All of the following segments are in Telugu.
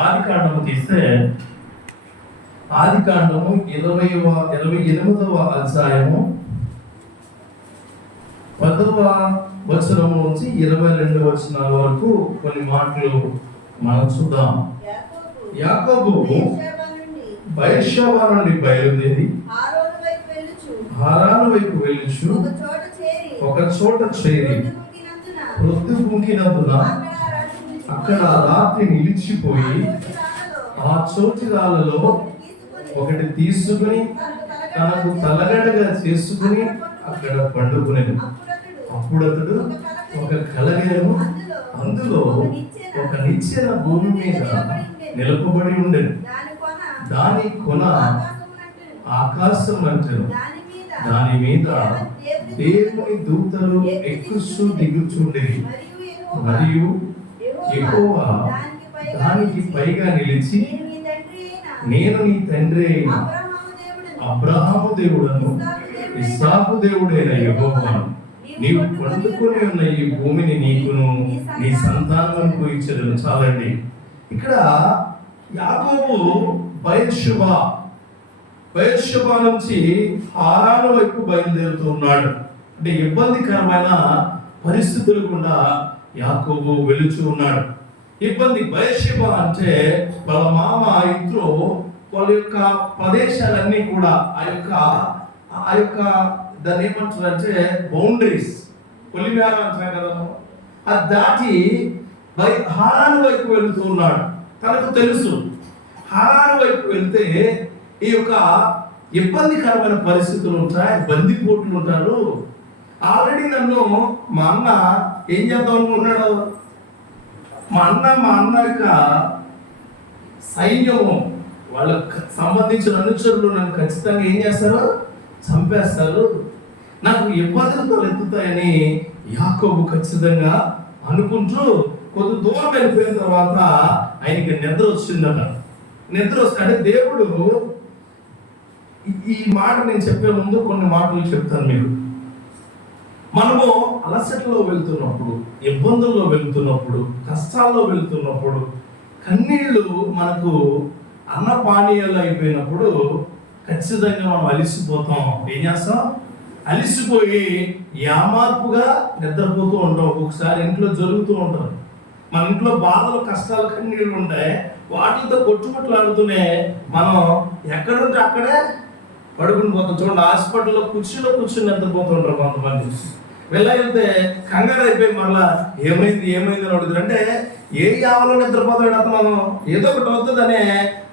ఆది కాండము తీస్తే ఆది కాండము 28వ అధ్యాయము 10వ వచనం నుంచి 22 వచనాల వరకు కొన్ని మాటలు మనం చూద్దాం. యాకోబు బెర్షెబా నుండి బయలుదేరి హారాను వైపు వెళ్ళుచు ఒక చోట చేరి ప్రొద్దు పొంగినందున అక్కడ రాత్రి నిలిచిపోయి ఆ చోటిరాలలో ఒకటి తీసుకుని తనకు తలగడగా చేసుకుని అక్కడ పండుకునేది. అప్పుడు అతడు ఒక కలగను, అందులో ఒక నిచ్చెన భూమి మీద నిలపబడి ఉండేది. దాని కొన ఆకాశం అంటేను, దాని మీద దేవుని దూతలు ఎక్కుచూ దిగుచుండేవి. మరియు యెహోవా దానికి పైగా నిలిచి, నేను నీ తండ్రి అయిన అబ్రహాము దేవుడను ఇస్సాకు దేవుడైన యెహోవాను, నీవు పండుకొని ఉన్న ఈ భూమిని నీకును నీ సంతానమునకు ఇచ్చెదను. చాలండి. ఇక్కడ యాకోబు బెర్షెబా నుంచి హారాను వైపు బయలుదేరుతూ ఉన్నాడు. అంటే ఇబ్బందికరమైన పరిస్థితులు కూడా యాకోబు వెలుచు ఉన్నాడు. ఇబ్బంది. బెర్షెబా అంటే వాళ్ళ మామ ఇంట్లో వాళ్ళ యొక్క ప్రదేశాలన్నీ కూడా ఆ యొక్క దాన్ని ఏమంటారు అంటే బౌండరీస్, పొలిమేర అంటారు కదా, అది దాటి హారాను వైపు వెళుతూ ఉన్నాడు. తనకు తెలుసు హారాను వైపు వెళ్తే ఈ యొక్క ఇబ్బందికరమైన పరిస్థితులు ఉంటాయి, బందిపోట్లు ఉంటారు. ఆల్రెడీ నన్ను మా అన్న ఏం చేద్దాం అనుకున్నాడు, మా అన్న యొక్క సైన్యము వాళ్ళకు సంబంధించిన అనుచరులు నన్ను ఖచ్చితంగా ఏం చేస్తారు, చంపేస్తారు, నాకు ఇబ్బందులు తలెత్తుతాయని యాకోబు ఖచ్చితంగా అనుకుంటూ కొద్ది దూరం వెళ్ళిపోయిన తర్వాత ఆయనకి నిద్ర వచ్చిందట. నిద్ర వస్తే దేవుడు, ఈ మాట నేను చెప్పే ముందు కొన్ని మాటలు చెప్తాను మీకు. మనము అలసటలో వెళ్తున్నప్పుడు, ఇబ్బందుల్లో వెళ్తున్నప్పుడు, కష్టాల్లో వెళ్తున్నప్పుడు, కన్నీళ్లు మనకు అన్నపానీయాలు అయిపోయినప్పుడు ఖచ్చితంగా మనం అలిసిపోతాం. ఏం చేస్తాం, అలిసిపోయి యామార్పుగా నిద్రపోతూ ఉంటాం. ఒక్కొక్కసారి ఇంట్లో జరుగుతూ ఉంటాం. మన ఇంట్లో బాధలు, కష్టాలు, కన్నీళ్ళు ఉంటాయి. వాటితో కొట్టుకొట్లాడుతూనే మనం ఎక్కడుంటే అక్కడే పడుకుని పోతాం. చూడండి, హాస్పిటల్లో కుర్చీలో కూర్చుని నిద్రపోతుంటారు కొంతమంది. వెళ్ళగలిగితే కంగారు అయిపోయి మళ్ళా ఏమైంది అని అడుగుతారు. అంటే ఏ యావలో నిద్రపోతాడు అతను, ఏదో ఒకటి అవుతుందనే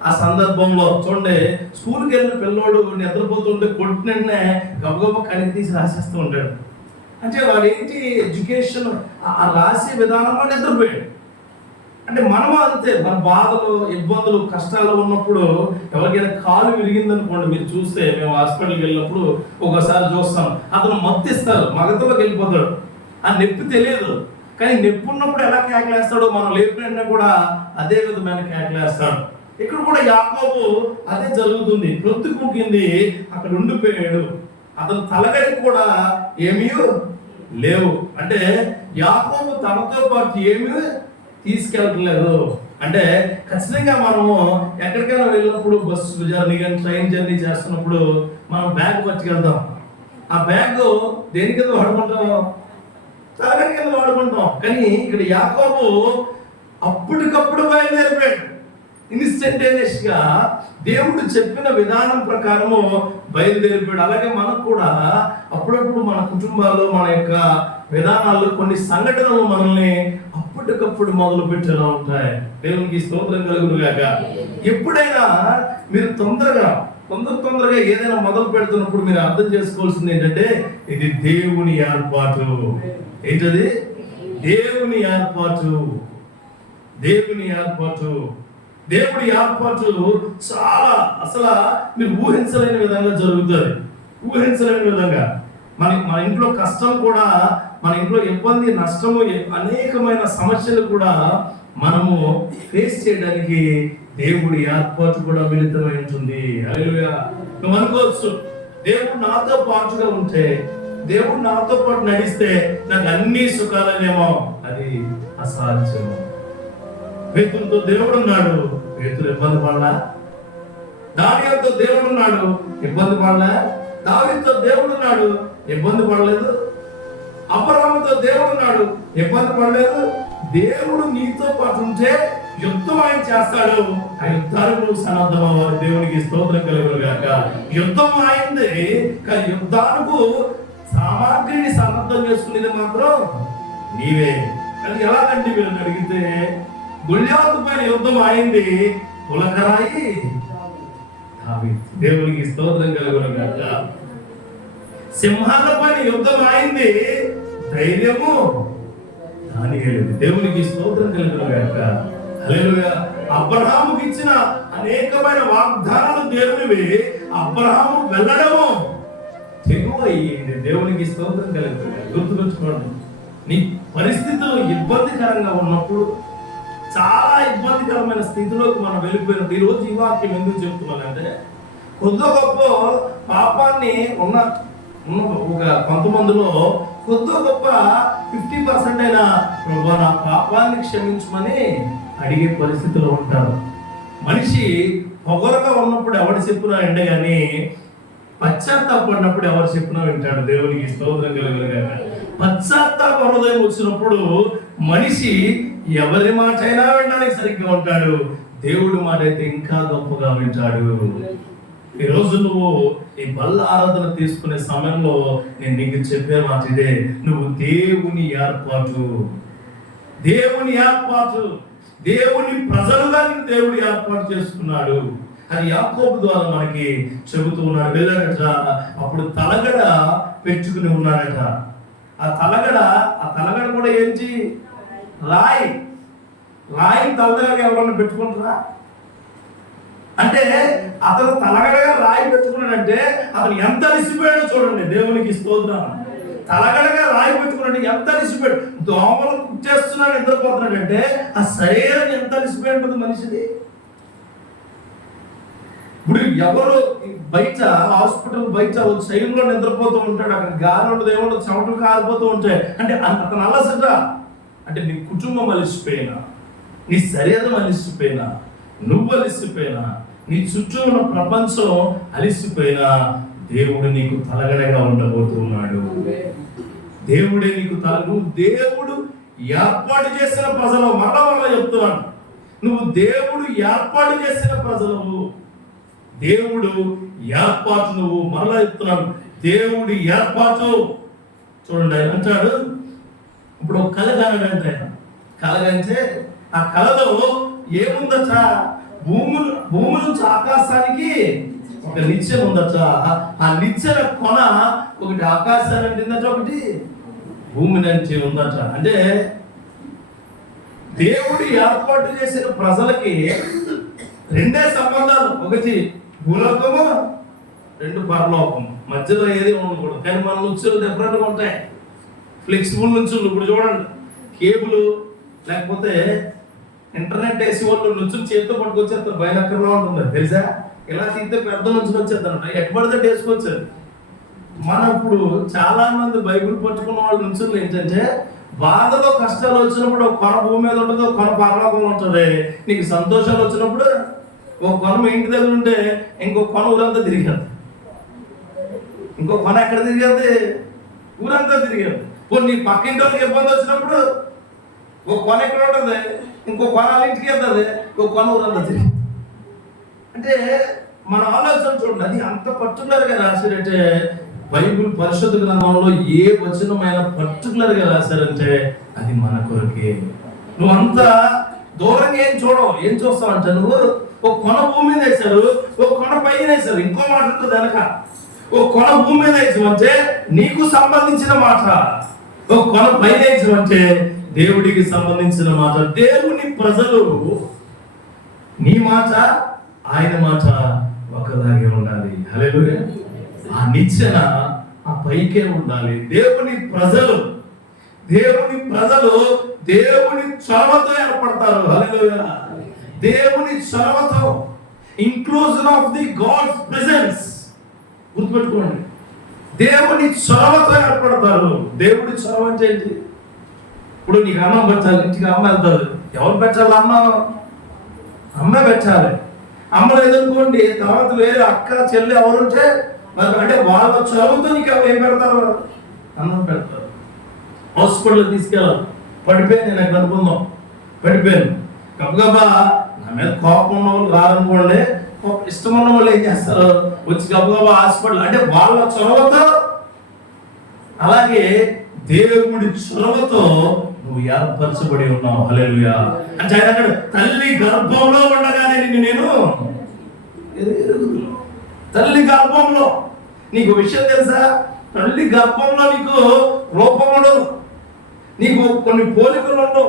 ఆ సందర్భంలో. చూడండి, స్కూల్కి వెళ్ళిన పిల్లోడు నిద్రపోతుంటే కొట్టిననే గబగబ కడిగి తీసి రాసేస్తూ ఉంటాడు. అంటే వాడు ఏంటి, ఎడ్యుకేషన్ ఆ రాసే విధానంలో నిద్రపోయాడు. అంటే మనము అంతే, మన బాధలు, ఇబ్బందులు, కష్టాలు ఉన్నప్పుడు ఎవరికైనా కాలు విరిగిందనుకోండి, మీరు చూస్తే మేము హాస్పిటల్కి వెళ్ళినప్పుడు ఒకసారి చూస్తాం, అతను మత్తిస్తారు, మగతలోకి వెళ్ళిపోతాడు. ఆ నొప్పి తెలియదు, కానీ నొప్పి ఉన్నప్పుడు ఎలా కేకలేస్తాడో మనం లేపినా కూడా అదే విధమైన కేకలేస్తాడు. ఇక్కడ కూడా యాకోబు అదే జరుగుతుంది. ప్రొద్దుకుంది, అక్కడ ఉండిపోయాడు. అతను తలగడి కూడా ఏమీ లేవు. అంటే యాకోబు తనతో పాటు ఏమీ తీసుకెళ్ళట్లేదు. అంటే ఖచ్చితంగా మనము ఎక్కడికైనా వెళ్ళినప్పుడు, బస్సు జర్నీ కానీ ట్రైన్ జర్నీ చేస్తున్నప్పుడు మనం బ్యాగ్ పట్టుకెళ్తాం. ఆ బ్యాగ్ దేని కింద వాడుకుంటాం, తలగడి కింద వాడుకుంటాం. కానీ ఇక్కడ యాకోబు అప్పటికప్పుడు బయలుదేరిపోయాడు. ఇన్స్టంటేనియస్ గా దేవుడు చెప్పిన విధానం ప్రకారము బయలుదేరిపోయాడు. అలాగే మనకు కూడా అప్పుడప్పుడు మన కుటుంబాల్లో, మన యొక్క విధానాల్లో కొన్ని సంఘటనలు మనల్ని అప్పటికప్పుడు మొదలు పెట్టేలా ఉంటాయి. దేవునికి స్తోత్రం కలుగును గాక. ఎప్పుడైనా మీరు తొందరగా ఏదైనా మొదలు పెడుతున్నప్పుడు మీరు అర్థం చేసుకోవాల్సింది ఏంటంటే, ఇది దేవుని ఏర్పాటు. ఏంటది? దేవుని ఏర్పాటు. దేవుడి ఏర్పాటు చాలా అసలు మీరు ఊహించలేని విధంగా జరుగుతుంది. ఊహించలేని విధంగా మన ఇంట్లో కష్టం కూడా, మన ఇంట్లో ఇబ్బంది, నష్టము, అనేకమైన సమస్యలు కూడా మనము ఫేస్ చేయడానికి దేవుడి ఏర్పాటు కూడా మిళితమై ఉంటుంది. హల్లెలూయా. నువ్వు అనుకోవచ్చు, దేవుడు నాతో పాటుగా ఉంటే, దేవుడు నాతో పాటు నడిస్తే నాకు అన్ని సుఖాలనేమో. అది అసాధ్యము. పేతురుతో దేవుడు ఉన్నాడు, పేతురు ఇబ్బంది పడలా. దానియేలుతో దేవుడు ఉన్నాడు, ఇబ్బంది పడలా. దావీదుతో దేవుడు ఉన్నాడు, ఇబ్బంది పడలేదు. అబ్రహాముతో దేవుడు ఉన్నాడు, ఇబ్బంది పడలేదు. దేవుడు నీతో పాటు ఉంటే యుద్ధం ఆయన చేస్తాడు. ఆ యుద్ధానికి నువ్వు సన్నద్ధం అవ్వాలి. దేవునికి స్తోత్రం కలుగును గాక. యుద్ధం అయింది, కానీ యుద్ధానికి సామాగ్రిని సన్నద్ధం చేసుకునేది మాత్రం నీవే. అది ఎలాగంటే మీరు అడిగితే, గొల్యాతు పైన యుద్ధం అయింది, కులకరాయి దావీదు. దేవునికి స్తోత్రం కలుగును గాక. సింహాల పైన యుద్ధం అయింది, ధైర్యము దానియేలు. దేవునికి స్తోత్రం కలుగును గాక. హల్లెలూయా. అబ్రహాముకి ఇచ్చిన అనేకమైన వాగ్దానాలు దేవునివి, అబ్రహాము వెళ్ళడము తెగువయ్యింది. దేవునికి స్తోత్రం కలుగును. గుర్తుపెట్టుకోండి, నీ పరిస్థితులు ఇబ్బందికరంగా ఉన్నప్పుడు, చాలా ఇబ్బందికరమైన స్థితిలోకి మనం వెళ్ళిపోయినప్పుడు, ఈ రోజు ఈ వాక్యం ఎందుకు చెప్తున్నానంటే, కొద్ది గొప్ప పాపాన్ని ఉన్న ఒక కొంతమందిలో కొద్ది గొప్ప 50% అయినా ప్రభువా నా పాపాన్ని క్షమించమని అడిగే పరిస్థితిలో ఉంటారు. మనిషి పొగరుగా ఉన్నప్పుడు ఎవరు చెప్పినా వింటే గాని, పశ్చాత్తాపడినప్పుడు ఎవరు చెప్పినా వింటాడు. దేవునికి స్తోత్రం కలుగును గాక. పశ్చాత్తాప హృదయం వచ్చినప్పుడు మనిషి ఎవరి మాట అయినా వినడానికి సరిగ్గా ఉంటాడు, దేవుడి మాట అయితే ఇంకా గొప్పగా వింటాడు. ఈ రోజు నువ్వు ఈ బల్ల ఆరాధన తీసుకునే సమయంలో నేను నీకు చెప్పే మాట ఇదే, నువ్వు దేవుని ఏర్పాటు, దేవుని ఏర్పాటు, దేవుని ప్రజలుగా నీకు దేవుడు ఏర్పాటు చేసుకున్నాడు. అది యాకోబు ద్వారా మనకి చెబుతూ ఉన్నాడు. వెళ్ళాడట, అప్పుడు తలగడ పెట్టుకుని ఉన్నాడట. ఆ తలగడ కూడా ఏంటి? రాయి తలగడగా ఎవరన్నా పెట్టుకుంటారా? అంటే అతను తలగడగా రాయి పెట్టుకున్నాడంటే అతను ఎంత అలిసిపోయాడో చూడండి. దేవునికి స్తోత్రం. తలగడగా రాయి పెట్టుకున్నాడు, ఎంత అలిసిపోయాడు. దోమలు కుట్టేస్తున్నాడు, నిద్రపోతున్నాడంటే ఆ శరీరం ఎంత అలిసిపోయి ఉంటుంది మనిషిది. ఇప్పుడు ఎవరు బయట హాస్పిటల్ బయట శైలిలో నిద్రపోతూ ఉంటాడు, అక్కడ గాలి ఉండదు, ఏముండదు, చెమటలు కారిపోతూ ఉంటాయి. అంటే అతను అలసట. అంటే నీ కుటుంబం అలిసిపోయినా, నీ శరీరం అలిసిపోయినా, నువ్వు అలిసిపోయినా, నీ చుట్టూ ఉన్న ప్రపంచం అలిసిపోయినా, దేవుడు నీకు తలగడగా ఉండబోతున్నాడు. దేవుడే నీకు నువ్వు దేవుడు ఏర్పాటు చేసిన ప్రజలు. మరలా చెప్తున్నాను, నువ్వు దేవుడు ఏర్పాటు చేసిన ప్రజలు. దేవుడు ఏర్పాటు, నువ్వు మరలా చెప్తున్నాను, దేవుడి ఏర్పాటు. చూడండి, ఆయన అంటాడు, ఇప్పుడు ఒక కళ కానంటే ఆయన కలగంటే ఆ కళలో ఏముందట? భూమి నుంచి ఆకాశానికి ఒక నిచ్చెన ఉందట. ఆ నిచ్చెన కొన ఒకటి ఆకాశాన్ని అంటిందట, ఒకటి భూమి నుంచి ఉందట. అంటే దేవుడు ఏర్పాటు చేసిన ప్రజలకి రెండే సంబంధాలు, ఒకటి భూలోకము, రెండు పరలోకము. మధ్యలో ఏది ఉండకూడదు. కానీ మన నుంచులు డిఫరెంట్గా ఉంటాయి, ఫ్లెక్సిబుల్ నుంచులు. ఇప్పుడు చూడండి, కేబుల్ లేకపోతే ఇంటర్నెట్ వేసి వాళ్ళు నుంచులు చేతితో పట్టుకొచ్చేస్తారు, భయంకరంగా ఉంటుంది తెలుసా. ఇలా తీస్తే పెద్ద నుంచులు వచ్చేస్తాను, ఎటుపడితే వేసుకొచ్చారు. మనం ఇప్పుడు చాలా మంది బైబిల్ పట్టుకున్న వాళ్ళు నుంచులు ఏంటంటే, బాధలో కష్టాలు వచ్చినప్పుడు ఒక కొన భూమి మీద ఉంటుంది, ఒక కొన పరలోకంలో ఉంటుంది. నీకు సంతోషాలు వచ్చినప్పుడు ఒక కొన మీ ఇంటి దగ్గర ఉంటే ఇంకో కొన ఊరంతా తిరిగేది, ఇంకో కొన ఎక్కడ తిరిగేది? ఊరంతా తిరిగేది. ఇప్పుడు నీ పక్కింటి వాళ్ళకి ఇబ్బంది వచ్చినప్పుడు ఒక కొన ఎక్కడ ఉంటుంది, ఇంకో కొన వాళ్ళ ఇంటికి వెళ్తుంది, ఇంకో కొన ఊరంతా తిరిగి. అంటే మన ఆలోచన చూడండి, అది అంత పర్టికులర్గా రాశారంటే, బైబిల్ పరిశుద్ధ గ్రంథంలో ఏ వచనమైన పర్టికులర్గా రాశారంటే అది మన కొరకే. నువ్వు అంత దూరంగా ఏం చూడవు. ఏం చూస్తావంటే, నువ్వు ఒక కొన భూమి మీద వేశారు, ఒక కొన పైన వేశారు, ఇంకో మాట ఉంటుంది వెనక. ఒక కొన భూమి మీద వేసామంటే నీకు సంబంధించిన మాట, ఒక కొన పైన వేసామంటే దేవుడికి సంబంధించిన మాట. దేవుని ప్రజలు నీ మాట ఆయన మాట ఒకలాగే ఉండాలి. హల్లెలూయా. ఆ నిచ్చెన ఆ పైకే ఉండాలి. దేవుని ప్రజలు దేవుని చొరవతో ఏర్పడతారు. హల్లెలూయా. దేవుని చొరవతో, inclusion of the God's presence. గుర్తుపెట్టుకోండి, దేవుని చొరవతో ఏర్పడతారు. దేవుడి చొరవ అంటే ఏంటి? ఇప్పుడు నీకు అన్నం పెట్టాలి, ఇంటికి అమ్మ వెళ్తారు, ఎవరు పెట్టాలి? అమ్మే పెట్టాలి. అమ్మ లేదనుకోండి, తర్వాత వేరే అక్క చెల్లి ఎవరుంటే అంటే వాళ్ళ చదువుతో నీకు ఏం పెడతారు? అన్నం పెడతారు. హాస్పిటల్ తీసుకెళ్ళాలి, పడిపోయాను నేను అక్కడ అనుకుందాం, పడిపోయాను. గబగబా నా మీద కోపం ఉన్న వాళ్ళు రారనుకోండి, ఇష్టం ఉన్న వాళ్ళు ఏం చేస్తారు? వచ్చి గబగబా హాస్పిటల్, అంటే వాళ్ళ చొరవతో. అలాగే దేవుడి చొరవతో నువ్వు ఏర్పరచబడి ఉన్నావు. హల్లెలూయా. అంటే ఆయన అన్నాడు, తల్లి గర్భంలో ఉండగానే నిన్ను నేను ఎరుగుదును. తల్లి గర్భంలో నీకు విషయం తెలుసా? తల్లి గర్భంలో నీకు రూపం ఉండదు, నీకు కొన్ని పోలికలు ఉండవు,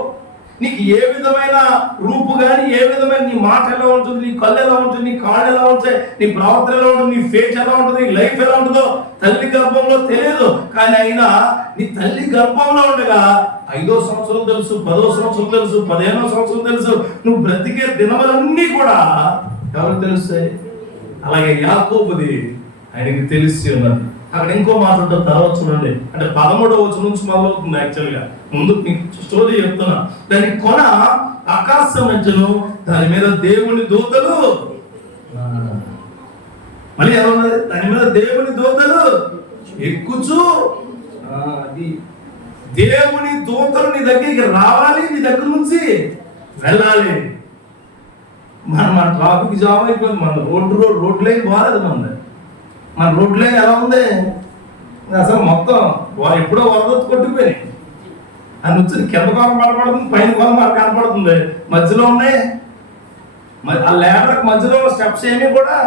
నీకు ఏ విధమైన రూపు కానీ, ఏ విధమైన నీ మాట ఎలా ఉంటుంది, నీ కళ్ళు ఎలా ఉంటుంది, నీ కాళ్ళు ఎలా ఉంటాయి, నీ ప్రవర్తన ఎలా ఉంటుంది, నీ ఫేస్ ఎలా ఉంటుంది, నీ లైఫ్ ఎలా ఉంటుందో తల్లి గర్భంలో తెలియదు. కానీ అయినా నీ తల్లి గర్భంలో ఉండగా 5వ సంవత్సరం తెలుసు, 10వ సంవత్సరం తెలుసు, 15వ సంవత్సరం తెలుసు, నువ్వు బ్రతికే దినములన్నీ కూడా ఎవరికి తెలుస్తాయి? అలాగే యాకోబుది ఆయనకి తెలిసి ఉన్నది. అక్కడ ఇంకో మాట ఉంటుంది, తర్వాత చూడండి. అంటే 13వ వచనం నుంచి మొదలవుతుంది. యాక్చువల్గా ముందు స్టోరీ చెప్తున్నా. దాని కొన ఆకాశం మధ్యలో, దాని మీద దేవుని దూతలు, మళ్ళీ ఏమన్నది? దాని మీద దేవుని దూతలు ఎక్కుచు. అది దేవుని దూతలు నీ దగ్గరికి రావాలి, నీ దగ్గర నుంచి వెళ్ళాలి. మన ట్రాఫిక్ జామ్ అయిపోయింది, మన రోడ్ లైన్ బాగాలేదు. మన రోడ్ లైన్ ఎలా ఉంది అసలు? మొత్తం ఎప్పుడో వరద కొట్టిపోయినాయి. అది వచ్చి కింద కోరం కనపడుతుంది, పైన కోరం మనకు కనపడుతుంది, మధ్యలో ఉన్నాయి. ఆ లేబర్కి మధ్యలో స్టెప్స్ ఏమీ కూడా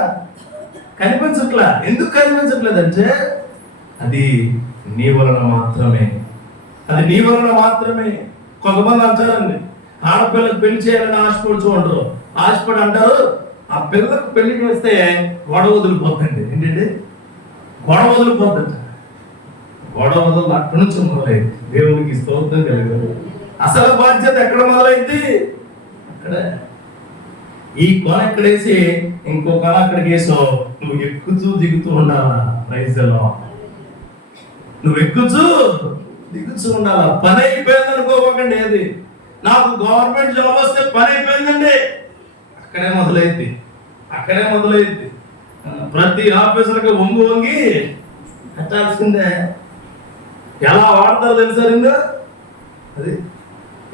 కనిపించట్లే. ఎందుకు కనిపించట్లేదంటే అది నీ వలన మాత్రమే, అది నీ వలన మాత్రమే. కొంతమంది అంటారండి, ఆడపిల్లకి పెళ్లి చేయాలని ఆశపడుతూ ఉంటారు. ఆశపడి అంటారు, ఆ పిల్లలకు పెళ్లి చేస్తే గొడవ వదిలిపోతుంది. ఏంటంటే గొడవ వదిలిపోతుంది. గొడవ వదలు అక్కడి నుంచి మొదలైంది. దేవునికి స్తోత్రం కలిగారు. అసలు బాధ్యత ఎక్కడ మొదలైంది? అక్కడే. ఈ కొన ఎక్కడేసి ఇంకో కొన అక్కడికి వేసావు. నువ్వు ఎక్కుతూ దిగుతూ ఉండాలా. రైతులో నువ్వు ఎక్కుతూ దిగుతూ ఉండాలా. పని అయిపోయింది అనుకోకండి. ఏది నాకు గవర్నమెంట్ జాబ్ వస్తే పని అయిపోయిందండి, అక్కడే మొదలైంది. అక్కడే మొదలైంది. ప్రతి ఆఫీసర్కి వంగి కట్టాల్సిందే. ఎలా వాడతారు తెలుసా? అది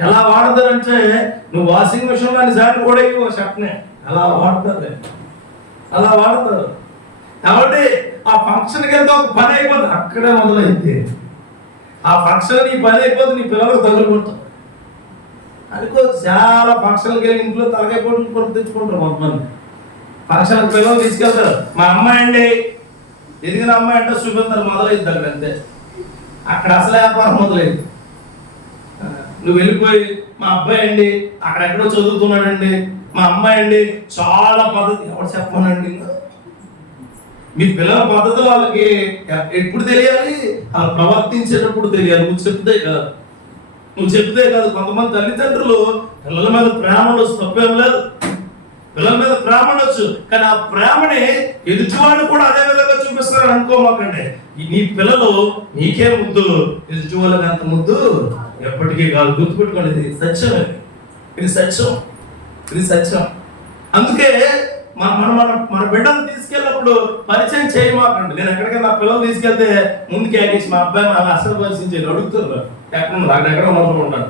ఎలా వాడతారంటే, నువ్వు వాషింగ్ మిషన్ లో సార్లు కూడా ఇవ్వ షర్ట్నే అలా వాడతారు, అలా వాడతారు. కాబట్టి ఆ ఫంక్షన్కి వెళ్తే ఒక పని అయిపోతుంది, అక్కడే మొదలైంది. ఆ ఫంక్షన్ నీ పని అయిపోతుంది, నీ పిల్లలకు తగులుకుంటాం అనుకో. చాలా ఫంక్షన్కి వెళ్ళి ఇంట్లో తలకాయ కొట్టుకొని తెచ్చుకుంటారు కొంతమంది. ఫంక్షన్కి పిల్లలు తీసుకెళ్తారు. మా అమ్మాయి అండి, ఎదిగిన అమ్మాయి అంటే చూపిస్తారు, మొదలైంది అక్కడ. అంతే, అక్కడ అసలు వ్యాపారం మొదలైంది. నువ్వు వెళ్ళిపోయి మా అబ్బాయి అండి అక్కడెక్కడో చదువుతున్నాడండి, మా అమ్మాయి అండి చాలా పద్ధతి. ఎవరు చెప్పమనండి? మీ పిల్లల పద్ధతి వాళ్ళకి ఎప్పుడు తెలియాలి? అలా ప్రవర్తించేటప్పుడు తెలియాలి. నువ్వు చెప్తే కాదు. కొంతమంది తల్లిదండ్రులు పిల్లల మీద ప్రేమ ఉండొచ్చు, తప్పేం లేదు. పిల్లల మీద ప్రేమ ఉండొచ్చు, కానీ ఆ ప్రేమని ఎదుటివాడు కూడా అదే విధంగా చూపిస్తారు అనుకోమాకండి. నీ పిల్లలు నీకే ముద్దు, ఎదుటి వాళ్ళకి అంత ముద్దు ఎప్పటికీ కాదు. గుర్తుపెట్టుకోండి, ఇది సత్యం, ఇది సత్యం, ఇది సత్యం. అందుకే మన బిడ్డను తీసుకెళ్ళినప్పుడు పరిచయం చేయమాకండి. నేను ఎక్కడికైనా నా పిల్లలు తీసుకెళ్తే ముందుకు ఏకేసి మా అబ్బాయి మన అసలు పరిచయం అడుగుతారు, ఎక్కడ ఉంటాడు.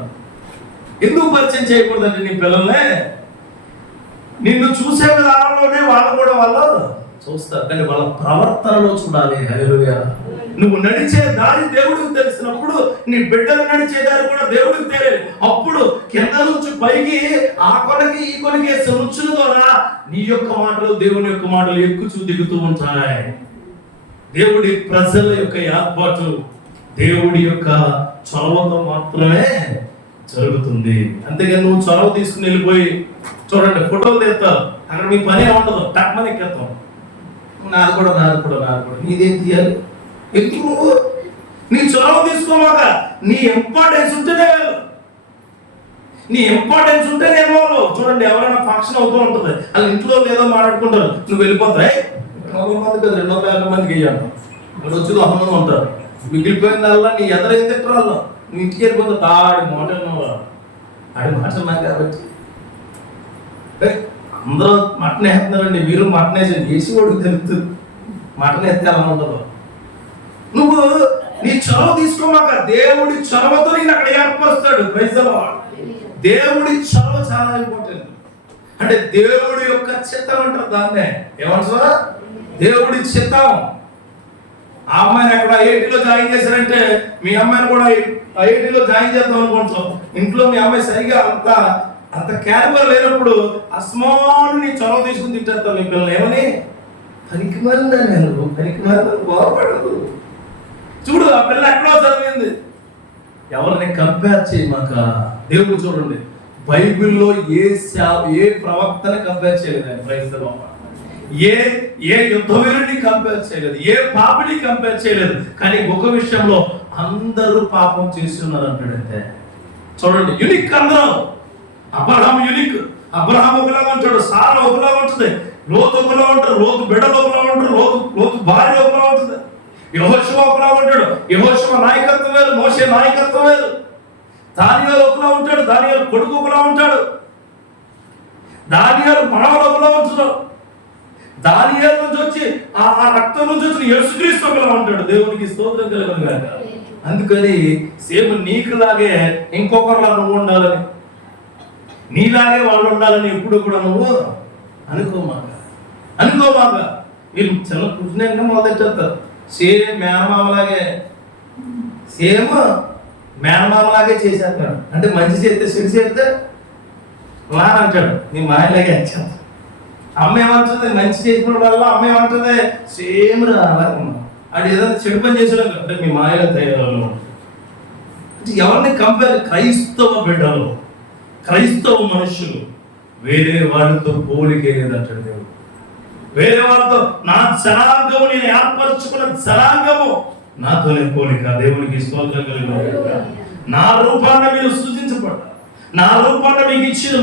ఎందుకు పరిచయం చేయకూడదండి? నీ పిల్లల్నే నిన్ను చూసే విధానంలోనే వాళ్ళు కూడా వాళ్ళు చూస్తారు, కానీ వాళ్ళ ప్రవర్తనలో చూడాలి. హల్లెలూయా. నువ్వు నడిచే దారి దేవుడికి తెలిసినప్పుడు నీ బిడ్డలు నడిచే దారి కూడా దేవుడికి తెలియాలి. అప్పుడు కింద నుంచి పైకి ఆ కొనకి ఈ కొనకి నుంచుల ద్వారా నీ యొక్క మాటలు, దేవుని యొక్క మాటలు ఎక్కుచూ దిగుతూ ఉంటాయి. దేవుడి ప్రజల యొక్క ఏర్పాటు దేవుడి యొక్క చొరవతో మాత్రమే జరుగుతుంది. అంతేగాని నువ్వు చొరవ తీసుకుని వెళ్ళిపోయి చూడండి ఫోటోలు తీస్తావు, అక్కడ మీ పని ఉండదు, టక్మని ఎక్కేస్తాం. నాది కూడా నీదేం తీయాలి? ఎందుకు నువ్వు నీ చొరవ తీసుకోమాక, నీ ఇంపార్టెన్స్ ఉంటేనే వెళ్ళు. నీ ఇంపార్టెన్స్ ఉంటేనే వాళ్ళు. చూడండి, ఎవరైనా ఫంక్షన్ అవుతూ ఉంటుంది, వాళ్ళ ఇంట్లో లేదో మాట్లాడుకుంటారు, నువ్వు వెళ్ళిపోతాయి. 100 మంది కదా, 250 మందికి వెయ్యాలి, ఇక్కడ వచ్చి 100 మంది ఉంటారు. మిగిలిపోయిందల్లా నీ ఎదరైతే తిట్టరాళ్ళు, నువ్వు ఇంటికి వెళ్ళిపోతే తాడి మోటార్ ఆడి మాట నాకు కాబట్టి అందరూ మటన్ వేస్తున్నారండి, మీరు మటన్ వేసి వాడికి తెలుస్తుంది మటన్ ఎత్తే ఎలా ఉండదు. నువ్వు నీ చొరవ తీసుకోమాక, దేవుడి చొరవతో నేను అక్కడ ఏర్పరుస్తాడు. Praise the lord. దేవుడి చొరవ చాలా ఇంపార్టెంట్. అంటే దేవుడి యొక్క చిత్తం అంటారు దాన్నే. ఏమంటారు? దేవుడి చిత్తం. ఆ అమ్మాయిని అక్కడ ఐఐటీలో జాయిన్ చేశారంటే మీ అమ్మాయిని కూడా ఐఐటీలో జాయిన్ చేద్దాం అనుకుంటాం. ఇంట్లో మీ అమ్మాయి సరిగా అంత క్యాలిబర్ లేనప్పుడు అస్మాను నీ చొరవ తీసుకుని తిట్టేస్తాం మీ పిల్లలు. ఏమని? పనికి మారిందని నువ్వు, పనికి మారిందని బాగుపడదు. చూడు, ఆ పిల్ల ఎక్కడో చదివింది. ఎవరిని కంపేర్ చేయమాక. దేవుడు చూడండి, బైబిల్లో ఏ ప్రవక్తని కంపేర్ చేయలేదు. Praise the Lord. ఏ యుద్ధవీరుడిని కంపేర్ చేయలేదు, ఏ పాపిని కంపేర్ చేయలేదు. కానీ ఒక విషయంలో అందరూ పాపం చేసి ఉన్నారు అంటాడంటే చూడండి, యూనిక్ అందరూ. Abraham unique. అబ్రహాం ఒకలాగా ఉంటాడు, సారా ఒకలాగా ఉంటుంది, లోతు ఒకలా ఉంటాడు, లోతు బిడ్డలు ఒకలా ఉంటాడు, లోతు భార్య ఒకలా ఉంటుంది. యెహోషువ ఒకలా ఉంటాడు, యెహోషువ నాయకత్వం వేరు, మోషే నాయకత్వం వేరు. దానియేలు ఒకలా ఉంటాడు, దానియేలు కొడుకు ఒకలా ఉంటాడు, దానియేలు మనవడు ఒకలా ఉంటున్నాడు. దానియేలు నుంచి వచ్చి ఆ రక్తం నుంచి వచ్చిన యేసుక్రీస్తు ఒకలా ఉంటాడు. దేవునికి స్తోత్రం కలుగును గాక. అందుకని సేమ్ నీకులాగే ఇంకొకరిలా నువ్వు ఉండాలని, నీలాగే వాళ్ళు ఉండాలని ఎప్పుడు కూడా నువ్వు అనుకోమాక. వీళ్ళు చిన్న కూర్చున్నాక మొదలెట్టేస్తారు. సేమ్ మేనమామలాగే చేసేస్తాడు. అంటే మంచి చేస్తే చెడు చేస్తే లాన్ అంటాడు, నీ మాయలాగే వచ్చాను. అమ్మ ఏమంటుంది? మంచి చేసిన వల్ల అమ్మ ఏమంటుంది? సేమ్ రా అలాగే ఉన్నాం. అది ఏదైనా చెడు పని చేసాడు అంటే మీ మాయలో తయారు. ఎవరిని కంపేర్? క్రైస్తవ బిడ్డలు, క్రైస్తవ మనుషులు వేరే వాళ్ళతో పోలికే లేదంటాడు దేవుడు. వేరే వాళ్ళతో నా జనాంగము, నేను ఏర్పరచుకున్న జనాంగము నాతోనే పోలిక. దేవునికి స్తోత్రం కలుగును గాక. నా రూపాన్ని మీరు సృజించబడ్డారు, నా రూపాన్ని మీకు ఇచ్చిన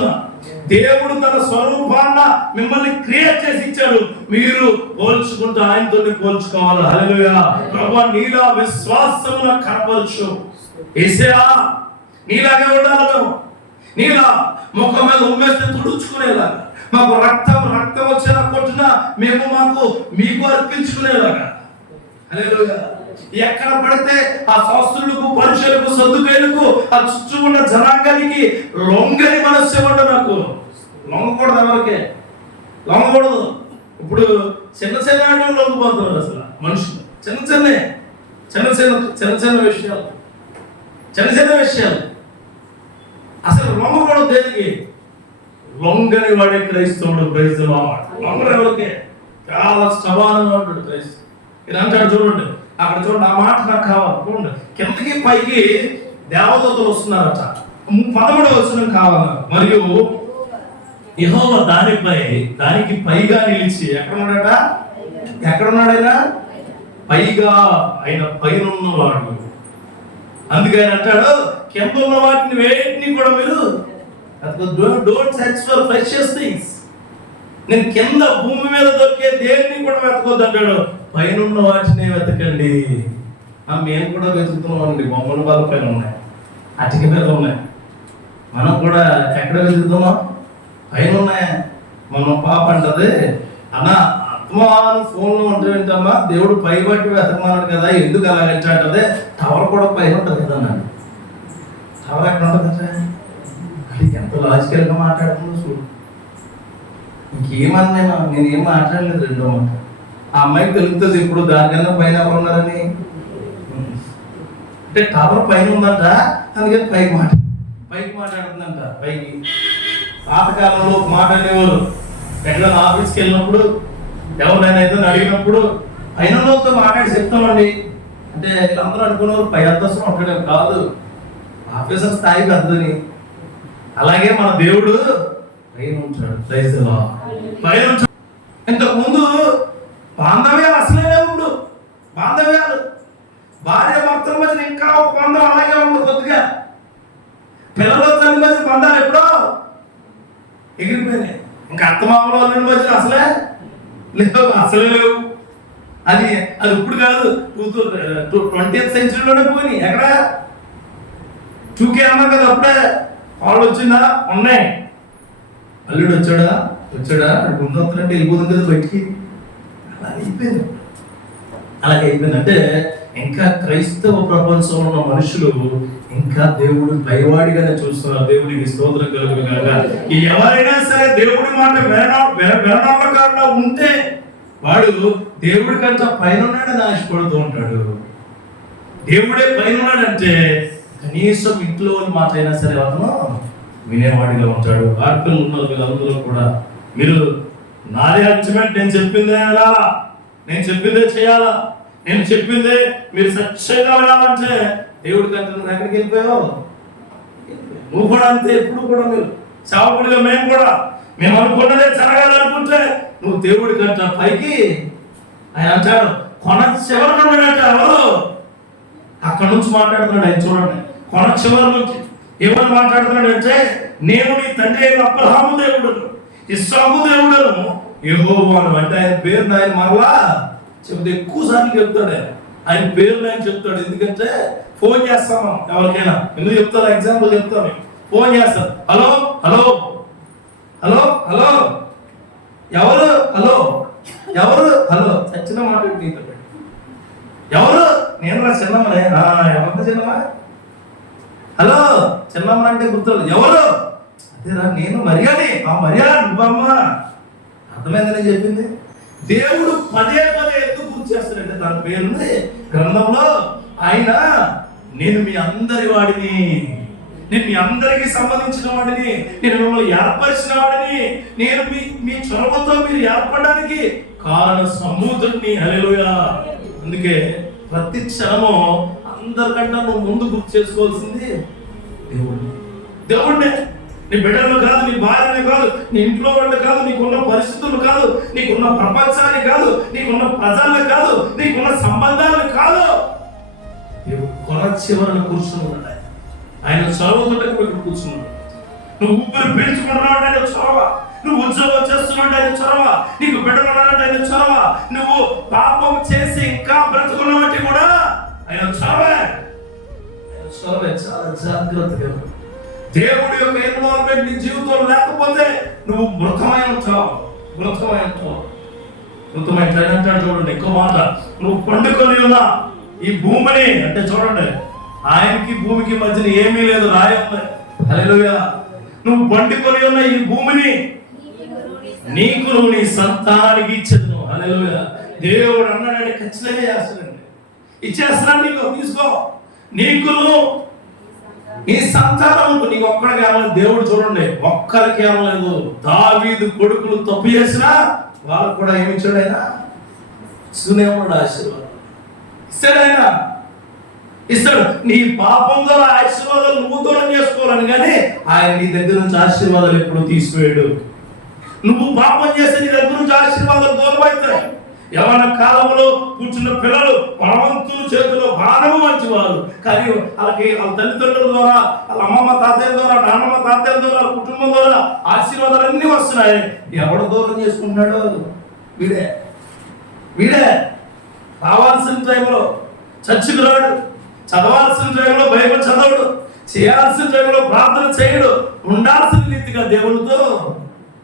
దేవుడు తన స్వరూపాన్న మిమ్మల్ని క్రియేట్ చేసి ఇచ్చాడు. మీరు పోల్చుకుంటూ ఆయనతోనే పోల్చుకోవాలి. హల్లెలూయా. ప్రభువా, నీలా విశ్వాసమున కనపరచు. యేసయ్యా, నీలాగే ఉండాలను. నీలా ముఖం మీద ఉమ్మేస్తే తుడుచుకునేలాగా, మాకు రక్తం వచ్చేలా కొట్టినా మేము మీకు అర్పించుకునేలాగా. హల్లెలూయా. ఎక్కడ పడితే ఆ శాస్త్రులకు, పరిచయులకు, సద్దుకైలకు, ఆ చుట్టూ ఉన్న జనాంగానికి లొంగని మనస్సు ఇవ్వండి. నాకు లొంగకూడదు, ఎవరికే లొంగకూడదు. ఇప్పుడు చిన్న లొంగిపోతున్నారు అసలు మనుషులు. చిన్న విషయాలు అసలు లొంగకూడదు. దేనికి? లొంగని వాడే క్రైస్తవుడు. Praise the lord. లొంగని ఎవరికే? చాలా సమానంగా ఉంటాడు క్రైస్తవుడు. ఇది అంటాడు చూడండి, అక్కడ చూడండి, ఆ మాట నాకు కావాలి. చూడండి, కిందకి పైకి దేవదూతలు వస్తున్నారట. 11వ వచనం కావాలన్నారు. మరియు యెహోవా దానికి పైగా నిలిచి ఎక్కడున్నాడైనా పైగా, ఆయన పైన ఉన్నవాడు. అందుకే ఆయన అంటాడు, కింద ఉన్న వాటిని వేటిని కూడా మీరు don't search for precious things. నేను కింద భూమి మీద దొరికే దేన్ని కూడా వెతకొద్దు అంటాడు, పైన ఉన్న వాటిని వెతకండి. మేము కూడా వెతుకుతున్నాం అండి. బొమ్మల వాళ్ళ పైన ఉన్నాయి, అటిక మీద ఉన్నాయి. మనం కూడా ఎక్కడ వెతుకుతున్నాం? పైన ఉన్నాయా? మన పాప అంటది, అన్న ఆత్మాను ఫోన్లో ఉంటుంది ఏంటమ్మా, దేవుడు పై బట్టి వెతకమన్నాడు కదా, ఎందుకు అలాగంటే అంటది. టవర్ కూడా పైన ఉంటుంది కదా అన్నాడు. టవర్ ఎక్కడ ఉంటుంది? అది ఎంత లాజికల్గా మాట్లాడుతుందో చూడు. ఇంకేమన్నా నేనేం మాట్లాడలేదు. రెండో మాట, ఆ అమ్మాయికి తెలుగుతుంది ఇప్పుడు దానికన్నా పైన ఎవరు ఉన్నారని. అంటే టవర్ పైన ఉందంట, అందుకని పైకి మాట్లాడుతుందంట. పైకి పాతకాలంలో మాట్లాడేవారు. ఎక్కడైనా ఆఫీస్కి వెళ్ళినప్పుడు ఎవరైనా ఏదైనా అడిగినప్పుడు పైన వాళ్ళతో మాట్లాడి చెప్తామండి అంటే వీళ్ళందరూ అనుకునేవారు పై అంతస్తులో ఉంటాడే. కాదు, ఆఫీసర్ స్థాయి పెద్దదని. అలాగే మన దేవుడు పైన ఉంటాడు. Praise the Lord. పైన ఉంటాడు. ఇంతకు ముందు బాంధవ్యాలు అసలే లేవు. ఇప్పుడు బాంధవ్యాలు, భార్య భర్తల మధ్య ఇంకా ఒక బంధం అలాగే ఉంది. కొద్దిగా పిల్లల తల్లి మధ్య బంధాలు ఎప్పుడో ఎగిరిపోయినాయి. ఇంకా అత్తమామల వాళ్ళ మధ్య అసలే లేవు. అది ఇప్పుడు కాదు, 20th సెంచరీలోనే పోయినాయి. ఎక్కడ 2K అన్నారు కదా అప్పుడే. వాళ్ళు వచ్చిందా? ఉన్నాయి. అల్లుడు వచ్చాడా? ముందు వస్తానంటే వెళ్ళిపోతుంది కదా బయటికి. అలాగే అయిపోయిందంటే ఇంకా క్రైస్తవ ప్రపంచంలో ఉన్న మనుషులు ఇంకా దేవుడు భయవాడిగానే చూస్తున్నారు. దేవుడికి స్తోత్రం కలుగునుగాక. ఎవరైనా సరే దేవుడి మాట విననమ్మకంగా ఉంటే వాడు దేవుడి కంటే పైన ఉన్నాడని ఆశపడుతూ ఉంటాడు. దేవుడే పైన ఉన్నాడంటే కనీసం ఇంట్లో మాట అయినా సరే అతను వినేవాడిగా ఉంటాడు. ఆడపిల్లలు ఉన్నారు వీళ్ళందరూ కూడా, మీరు నాదే అల్టిమేట్, నేను చెప్పిందే వినాలా, నేను చెప్పిందే చేయాలా, నేను చెప్పిందే మీరు సత్యంగా వినాలంటే దేవుడి కంటే నువ్వు ఎక్కడికి వెళ్ళిపోయావు? నువ్వు కూడా అంతే. ఎప్పుడు కూడా మీరు సేవకుడిగా మేము అనుకున్నదే జరగాలనుకుంటే నువ్వు దేవుడి కంటే పైకి. ఆయన అంటాడు కొన చివరి ఉన్నాడంటే ఎవరు? అక్కడ నుంచి మాట్లాడుతున్నాడు ఆయన. చూడండి, కొన చివరి నుంచి ఏమని మాట్లాడుతున్నాడు అంటే, నేను నీ తండ్రి అయిన అబ్రహాము దేవుడును, ఇస్సాకు దేవుడును, యెహోవాను. అంటే ఆయన పేరును ఆయన మరలా చెప్తే ఎక్కువ సార్లు చెప్తాడు. ఆయన పేరును ఆయన చెప్తాడు. ఎందుకంటే ఫోన్ చేస్తాం మనం ఎవరికైనా. ఎందుకు చెప్తారు? ఎగ్జాంపుల్ చెప్తాం. ఫోన్ చేస్తారు, హలో హలో హలో హలో ఎవరు? హలో ఎవరు? హలో చచ్చిన మాట్లాడి ఎవరు? నేను రా చిన్నమ్మనే. ఎవరు చిన్నమ్మా? హలో చిన్నమ్మ అంటే గుర్తులు. ఎవరు? అదేరా నేను మర్యాదే. మర్యాద నువ్వమ్మా. అర్థమైందని చెప్పింది. దేవుడు పదే ఎందుకు గుర్తు చేస్తాడంటే తన పేరుని గ్రంథంలో ఆయన నేను మీ అందరి వాడిని, నేను మీ అందరికి సంబంధించిన వాడిని, నేను మిమ్మల్ని ఏర్పరిచిన వాడిని, నేను మీ చొరవతో మీరు ఏర్పడడానికి కారణ సముద్రుడిని. హల్లెలూయా. అందుకే ప్రతి క్షణము అందరికంటే నువ్వు ముందు గుర్తు చేసుకోవాల్సింది దేవుడినే. నీ బిడ్డలు కాదు, నీ భార్యనే కాదు, నీ ఇంట్లో వాళ్ళు కాదు, నీకున్న పరిస్థితులు కాదు, నీకున్న ప్రపంచాన్ని కాదు, నీకున్న ప్రజలను కాదు, నీకున్న సంబంధాలు కాదు. కొన చివరన కూర్చున్నాడు ఆయన. చొరవతో ఇక్కడ కూర్చున్నాడు. నువ్వు ఊపిరి పీల్చుకున్నాడు ఆయన చొరవ, నువ్వు ఉద్యోగం చేస్తున్నాడు ఆయన చొరవ, నీకు బిడ్డలు ఉన్నాడు ఆయన చొరవ, నువ్వు పాపం చేసి ఇంకా బ్రతుకున్నవాటి కూడా ఆయన చొరవే. చాలా జాగ్రత్తగా దేవుడి యొక్క ఇన్వాల్వ్మెంట్ నీ జీవితంలో లేకపోతే నువ్వు మృతమై ఉంటావు. అంటాడు చూడండి ఎక్కువ మాట. నువ్వు పండుకొని ఉన్నా ఈ భూమిని అంటే చూడండి, ఆయనకి భూమికి మధ్యన ఏమీ లేదు, రాయి ఉంది. హల్లెలూయా. నువ్వు పండుకొని ఉన్న ఈ భూమిని నీకు నువ్వు నీ సంతానానికి ఇచ్చేది. హల్లెలూయా. దేవుడు అన్నాడంటే ఖచ్చితంగా చేస్తాడండి. ఇచ్చేస్తున్నాడు నీకు, తీసుకో. నీకు నీ సంతానం నీకు ఒక్కడికి ఏమలేదు. దేవుడు చూడండి ఒక్కరికి ఏమలేదు. దావీదు కొడుకులు తప్పు చేసినా వాళ్ళకు కూడా ఏమి ఇచ్చాడు ఆయన? సునేముడు ఆశీర్వాదం ఇస్తాడు. ఆయన ఇస్తాడు. నీ పాపం ద్వారా ఆశీర్వాదాలు నువ్వు దూరం చేసుకోవాలని, కానీ ఆయన నీ దగ్గర నుంచి ఆశీర్వాదాలు ఎప్పుడు తీసివేయడు. నువ్వు పాపం చేస్తే నీ దగ్గర నుంచి ఆశీర్వాదాలు దూరం అవుతాయి. యవన కాలంలో కూర్చున్న పిల్లలు బలవంతుల చేతిలో బాణము వంటి వారు, కానీ వాళ్ళకి వాళ్ళ తల్లిదండ్రుల ద్వారా, వాళ్ళ అమ్మమ్మ తాతయ్య ద్వారా, నాన్నమ్మ తాతయ్య ద్వారా, కుటుంబం ద్వారా ఆశీర్వాదాలు అన్నీ వస్తున్నాయి. ఎవడు దూరం చేసుకుంటున్నాడు? వీడే రావాల్సిన టైంలో చర్చికి రాడు, చదవాల్సిన టైంలో బైబిల్ చదవడు, చేయాల్సిన టైంలో ప్రార్థన చేయడు, ఉండాల్సిన రీతిగా దేవుడితో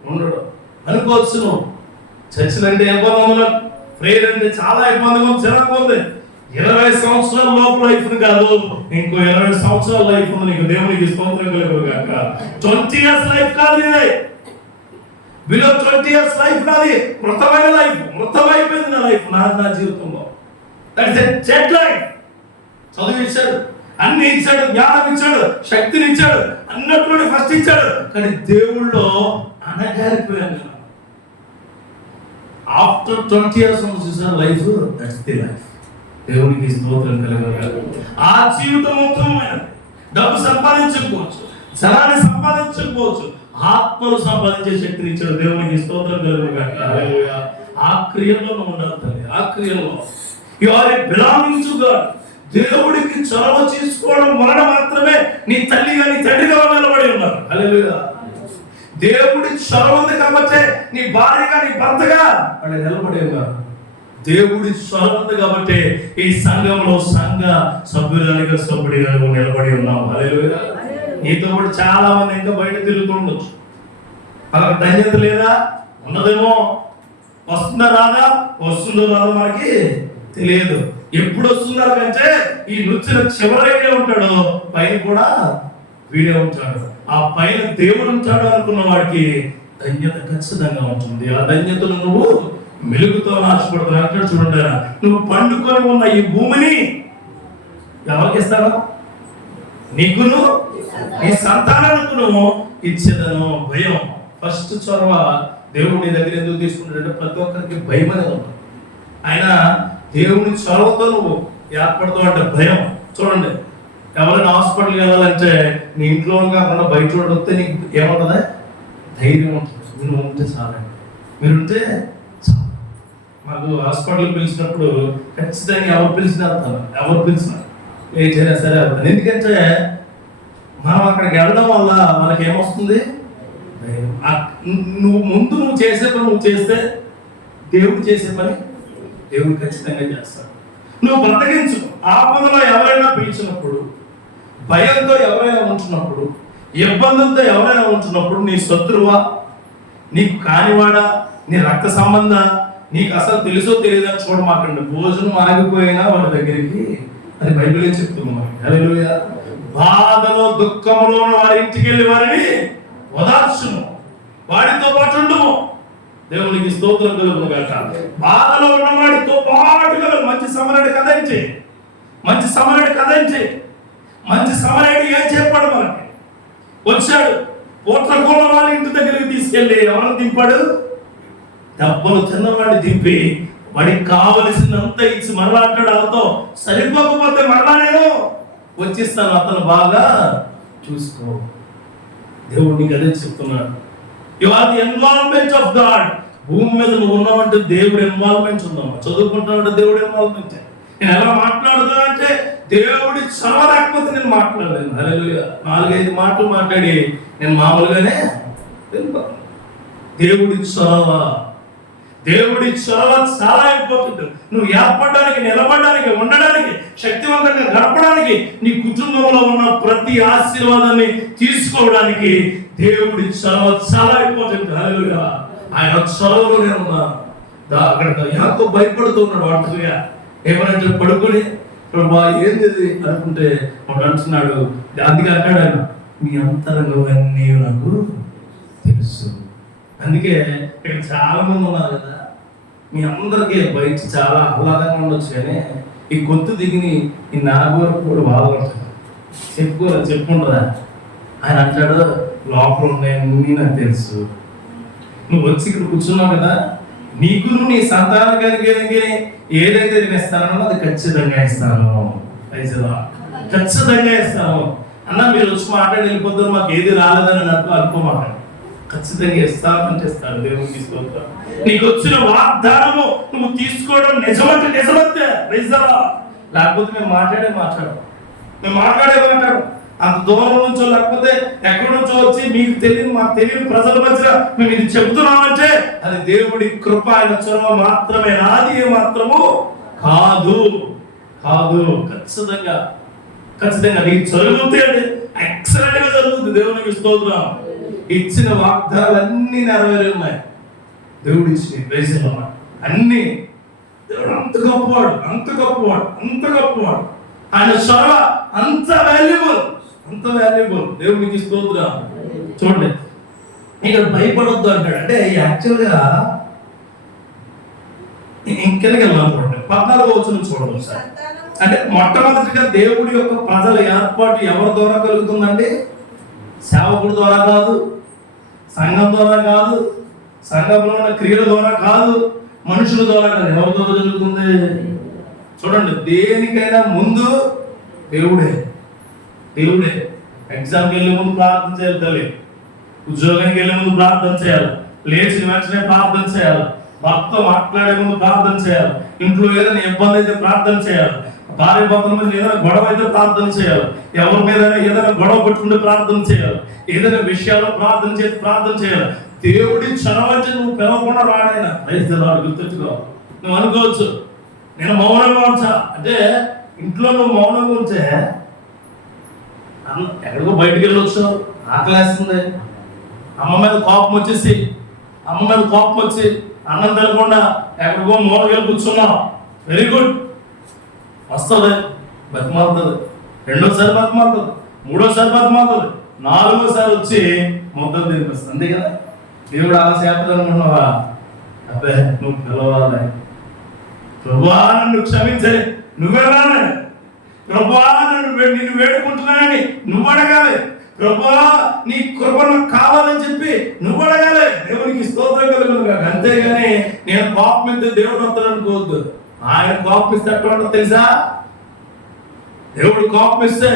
ఉండడు. అనుకోవచ్చు నువ్వు చర్చిలు అంటే ఇబ్బంది, ప్రేయర్ అంటే చాలా ఇబ్బందిగా ఉంది, చిరాకు ఉంది. 20 సంవత్సరాల లోపు లైఫ్ కాదు, ఇంకో 20 సంవత్సరాల లైఫ్ ఉంది నీకు. దేవునికి స్తోత్రం కలుగుగాక. 20 years లైఫ్ కాదు ఇది. బిలో 20 years లైఫ్ నాది మృతమైన లైఫ్. మృతమైపోయింది నా లైఫ్, నా జీవితంలో. That is dead life. చదువు ఇచ్చాడు, అన్ని ఇచ్చాడు, జ్ఞానం ఇచ్చాడు, శక్తిని ఇచ్చాడు, అన్నట్టు ఫస్ట్ ఇచ్చాడు, కానీ దేవుళ్ళో అనగారిపోయాను. ఆఫ్టర్ 20 years చూసాను లైఫ్, దట్స్ ది లైఫ్. దేవునికి స్తోత్రం కలుగుగాక. ఆ జీవితం ఉత్తమమైనది. డబ్బు సంపాదించకపోవచ్చు, జనాన్ని సంపాదించకపోవచ్చు, ఆత్మను సంపాదించే శక్తిని ఇచ్చాడు. దేవునికి స్తోత్రం కలుగుగాక. హల్లెలూయా. ఆ క్రియలో నువ్వు ఉండాలి తల్లి. ఆ క్రియలో you are a belonging to God. దేవుడికి చొరవ చేసుకోవడం వలన మాత్రమే నీ తల్లిగా నీ తండ్రిగా నిలబడి ఉన్నారు. హల్లెలూయా. దేవుడి చొరవ ఉంది కాబట్టి నీ భార్యగా నీ భర్తగా వాళ్ళు నిలబడి ఉన్నారు. దేవుడి చొరవ ఉంది కాబట్టి ఈ సంఘంలో సంఘ సభ్యురాలిగా సభ్యుడిగా నిలబడి ఉన్నాం. హల్లెలూయా. నీతో పాటు చాలా మంది ఇంకా బయట తిరుగుతూ ఉండొచ్చు. మనకు ధన్యత లేదా? ఉన్నదేమో. వస్తుందా రాదా? వస్తుందో రాదో మనకి తెలియదు. ఎప్పుడు వస్తుందా అంటే ఈ నృత్య చివరైనే ఉంటాడు, పైన కూడా వీడే ఉంటాడు. ఆ పైన దేవుడు ఉంటాడు అనుకున్న వాడికి ధన్యత ఖచ్చితంగా ఉంటుంది. ఆ ధన్యతను నువ్వు మెలుగుతో ఆశపడుతున్నావు అంటే చూడండి, నువ్వు పండుకొని ఉన్న ఈ భూమిని ఎవరికి ఇస్తాను? నీకును నీ సంతానానికి ఇచ్చేదను. భయం ఫస్ట్ చొరవ దేవుడు నీ దగ్గర ఎందుకు తీసుకుంటాడంటే ప్రతి ఒక్కరికి భయం అనేది ఉంటుంది. ఆయన దేవుని చొరవతో నువ్వు ఏర్పడతావు అంటే భయం. చూడండి, ఎవరైనా హాస్పిటల్కి వెళ్ళాలంటే నీ ఇంట్లో కాకుండా బయట వస్తే నీకు ఏముంటుంది? ధైర్యం ఉంటుంది. మీరు ఉంటే చాలండి, మీరు ఉంటే చాలు. మాకు హాస్పిటల్కి పిలిచినప్పుడు ఖచ్చితంగా ఎవరు పిలిచినా వెళ్తాను, ఎవరు పిలిచినా ఏం చేయనా సరే వెళ్తాను. ఎందుకంటే మనం అక్కడికి వెళ్ళడం వల్ల మనకి ఏమొస్తుంది? నువ్వు చేసే పని నువ్వు చేస్తే దేవుడు చేసే పని దేవుడు ఖచ్చితంగా చేస్తాడు. నువ్వు బ్రతకించు. ఆపదలో ఎవరైనా పిలిచినప్పుడు, భయంతో ఎవరైనా ఉంటున్నప్పుడు, ఇబ్బందులతో ఎవరైనా ఉంటున్నప్పుడు, నీ శత్రువా, నీకు కానివాడా, నీ రక్త సంబంధ, నీకు అసలు తెలుసో తెలియదని చూడమాకండి. భోజనం ఆగిపోయినా వాడి దగ్గరికి, అది బైబిలే చెప్తున్నాం. హల్లెలూయా. బాధలో దుఃఖంలో వారి ఇంటికి వెళ్ళి వారిని ఓదార్చును, వాడితో పాటు ఉండుము. దేవునికి స్తోత్రం కలుగును గాక. బాధలో ఉన్నవాడితో పాటుగా మంచి సమరయుడు కథించి, మంచి సమరయుడు కథించి, మంచి సమరయుడు ఏం చెప్పాడు? మనకి వచ్చాడు, పోట్లకోల వాళ్ళ ఇంటి దగ్గరికి తీసుకెళ్ళి ఎవరిని దింపాడు? దెబ్బలు చిన్నవాడిని దింపి వాడికి కావలసినంత ఇచ్చి మరలా అంటాడు, అతతో సరిపోకపోతే మరలా నేను వచ్చిస్తాను, అతను బాగా చూసుకో. దేవుడు నీకు అదే చెప్తున్నాడు. You are the involvement of God. భూమి మీద నువ్వు ఉన్నావంటే దేవుడు ఇన్వాల్వ్మెంట్ ఉందమ్మా. చదువుకుంటావంటే దేవుడు ఇన్వాల్వ్మెంట్. నేను ఎలా మాట్లాడుతున్నా అంటే దేవుడి చొరవ లేకపోతే నేను మాట్లాడలేను. హల్లెలూయా. 4-5 మాటలు మాట్లాడి నేను మామూలుగానే దేవుడి చొరవ, దేవుడి చొరవ చాలా ఇంపార్టెంట్. నువ్వు ఏర్పడడానికి, నిలబడడానికి, ఉండడానికి, శక్తివంతంగా గడపడానికి, నీ కుటుంబంలో ఉన్న ప్రతి ఆశీర్వాదాన్ని తీసుకోవడానికి దేవుడి చొరవ చాలా ఇంపార్టెంట్. హల్లెలూయా. ఆయన చొరవలో నేను ఉన్నా. అక్కడ యాకోబు భయపడుతున్నాడు. వాడుతుగా ఏమనంటే పడుకొని ప్రభా ఏంది అనుకుంటే వాడు అంటున్నాడు, అందుకే అంటాడు ఆయన, మీ అంతరంగమన్నీ నాకు తెలుసు. అందుకే ఇక్కడ చాలా మంది ఉన్నారు కదా, మీ అందరికీ బయట చాలా ఆహ్లాదంగా ఉండొచ్చు, కానీ ఈ గొంతు దిగిని ఈ నాగోరకు కూడా బాగుంటుంది. చెప్పుకుంటుందా? ఆయన అంటాడు, లోపల ఉన్నాయన్నీ నాకు తెలుసు. నువ్వు వచ్చి ఇక్కడ కూర్చున్నావు కదా, నీకు నీ సంతానానికి ఏదైతే నేను ఇస్తానో అది ఖచ్చితంగా ఇస్తాను. ఖచ్చితంగా ఇస్తాను అన్న. మీరు వచ్చి మాట్లాడి వెళ్ళిపోతారు, మాకు ఏది రాలేదని అనుకోమాకండి. ఖచ్చితంగా ఇస్తానంటే ఇస్తాడు. దేవునికి స్తోత్రం. నీకు వచ్చిన వాగ్దానము నువ్వు తీసుకోవడం నిజమంటే నిజమంతే. లేకపోతే మేము మాట్లాడు అంత దూరం నుంచో లేకపోతే ఎక్కడి నుంచో వచ్చి మీకు తెలియదు, మాకు తెలియని ప్రజల మధ్య మేము ఇది చెబుతున్నామంటే అది దేవుడి కృప, ఆయన చొరవ మాత్రమే, నాది మాత్రము కాదు. ఖచ్చితంగా నీకు జరుగుతుంది అంటే ఎక్సలెంట్ గా జరుగుతుంది. దేవునికి స్తోత్రం. ఇచ్చిన వాగ్దానాలన్నీ నెరవేరి ఉన్నాయి. దేవుడు ఇచ్చిన ప్రేసలో అన్ని. దేవుడు అంత గొప్పవాడు. ఆయన చొరవ అంత వాల్యుబుల్. దేవునికి స్తోత్రం. చూడండి, ఇక్కడ భయపడొద్దు అంటాడు. అంటే యాక్చువల్గా ఇంకెళ్ళకి వెళ్దాం. చూడండి 14వ వచనం చూడండి సార్. అంటే మొట్టమొదటిగా దేవుడి యొక్క ప్రజల ఏర్పాటు ఎవరి ద్వారా కలుగుతుందండి? సేవకుడి ద్వారా కాదు, సంఘం ద్వారా కాదు, సంఘంలో ఉన్న క్రియల ద్వారా కాదు, మనుషుల ద్వారా కాదు. ఎవరి ద్వారా జరుగుతుంది? చూడండి, దేనికైనా ముందు దేవుడే. ఎగ్జామ్కి వెళ్ళే ముందు ప్రార్థన చేయాలి తల్లి, ఉద్యోగానికి వెళ్ళే ముందు ప్రార్థన చేయాలి, లేచిన వెంటనే ప్రార్థన చేయాలి, భర్త మాట్లాడే ముందు ప్రార్థన చేయాలి, ఇంట్లో ఏదైనా ఇబ్బంది అయితే ప్రార్థన చేయాలి, భార్య భర్తల మీద ఏదైనా గొడవ అయితే ప్రార్థన చేయాలి, ఎవరి మీద ఏదైనా గొడవ పెట్టుకుంటే ప్రార్థన చేయాలి, ఏదైనా విషయాలు ప్రార్థన చేయాలి. దేవుడి చొరవంటే నువ్వు పిలవకుండా రాడైనా గుర్తుంచుకో. నువ్వు అనుకోవచ్చు, నేను మౌనంగా ఉంచా అంటే ఇంట్లో నువ్వు మౌనంగా ఉంచే ఎక్కడికో బయటికి వెళ్ళొచ్చు, ఆకలేస్తుంది, అమ్మ మీద కోపం వచ్చి అన్నం తినకుండా ఎక్కడికో మూలకెళ్ళి కూర్చున్నాం. వెరీ గుడ్, వస్తుంది, బతిమాలుతుంది, రెండోసారి బతిమాలుతుంది, మూడోసారి బతిమాలుతుంది, నాలుగోసారి వచ్చి ముద్దలు తినిపిస్తుంది. అంతే కదా. దేవుడు అలా చేస్తాడు అనుకున్నావా? అబ్బే, నువ్వు పిలవాలి, ప్రభువా నన్ను క్షమించే, నువ్వెళ్ళాలి, ప్రభువా నిన్ను వేడుకుంటున్నానని నువ్వు అడగాలి, ప్రభువా నీ కృపను కావాలని చెప్పి నువ్వు అడగాలి. దేవునికి స్తోత్రం కలుగును కాక. అంతేగాని నేను కోపం ఇస్తే దేవుడు వస్తాడు అనుకోవద్దు. ఆయన కోపం ఇస్తే ఎట్లా ఉంటుందో తెలుసా? దేవుడు కోపం ఇస్తే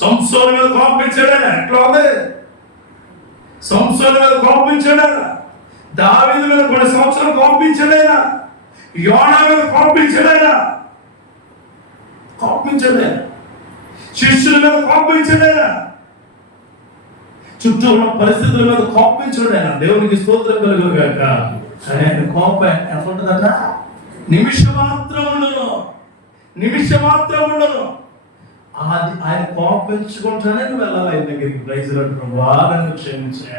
సంసోను మీద కోపించాడు. ఎట్లా ఉంది? సంసోను మీద కోపించాడు, దావీదు మీద కొన్ని సంవత్సరాలు కోపించాడైనా, యోనా మీద కోపించాడైనా, శిష్యుల మీద కోపించాడైనా, చుట్టూ ఉన్న పరిస్థితుల మీద కోపించాడైనా. దేవునికి స్తోత్రం కలుగును గాక. ఆయన కోపం ఎంత ఉంటుందట? నిమిషం మాత్రం ఉండను. అది ఆయన కోపించుకుంటానే నువ్వు వెళ్ళాలి ఆయన దగ్గరికి. Praise Lord. వారిని క్షమించా.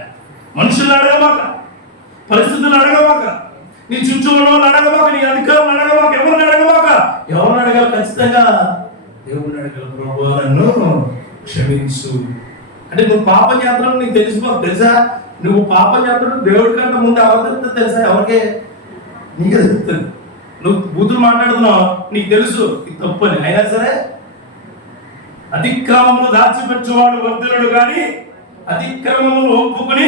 మనుషులు అడగమాక, పరిస్థితులు అడగమాక, నీ చుట్టూ ఉన్న వాళ్ళు అడగమాక, నీ అధికారులు అడగమాక, ఎవరిని అడగమాక. ఎవరిని అడగాలి? ఖచ్చితంగా దేవుడిని అడగాలి. ప్రభువా నన్ను క్షమించు అంటే నువ్వు పాపం చేస్తున్నావు నీకు తెలుసా? నువ్వు పాపం చేస్తున్నావు దేవుడి కంటే ముందు ఎవరితో తెలుసా? ఎవరికే? నీకే తెలుస్తుంది. నువ్వు బూతులు మాట్లాడుతున్నావు, నీకు తెలుసు ఇది తప్పని, అయినా సరే అతిక్రమములు దాచిపెట్టువాడు వర్ధిల్లుడు కానీ అతిక్రమములు ఒప్పుకుని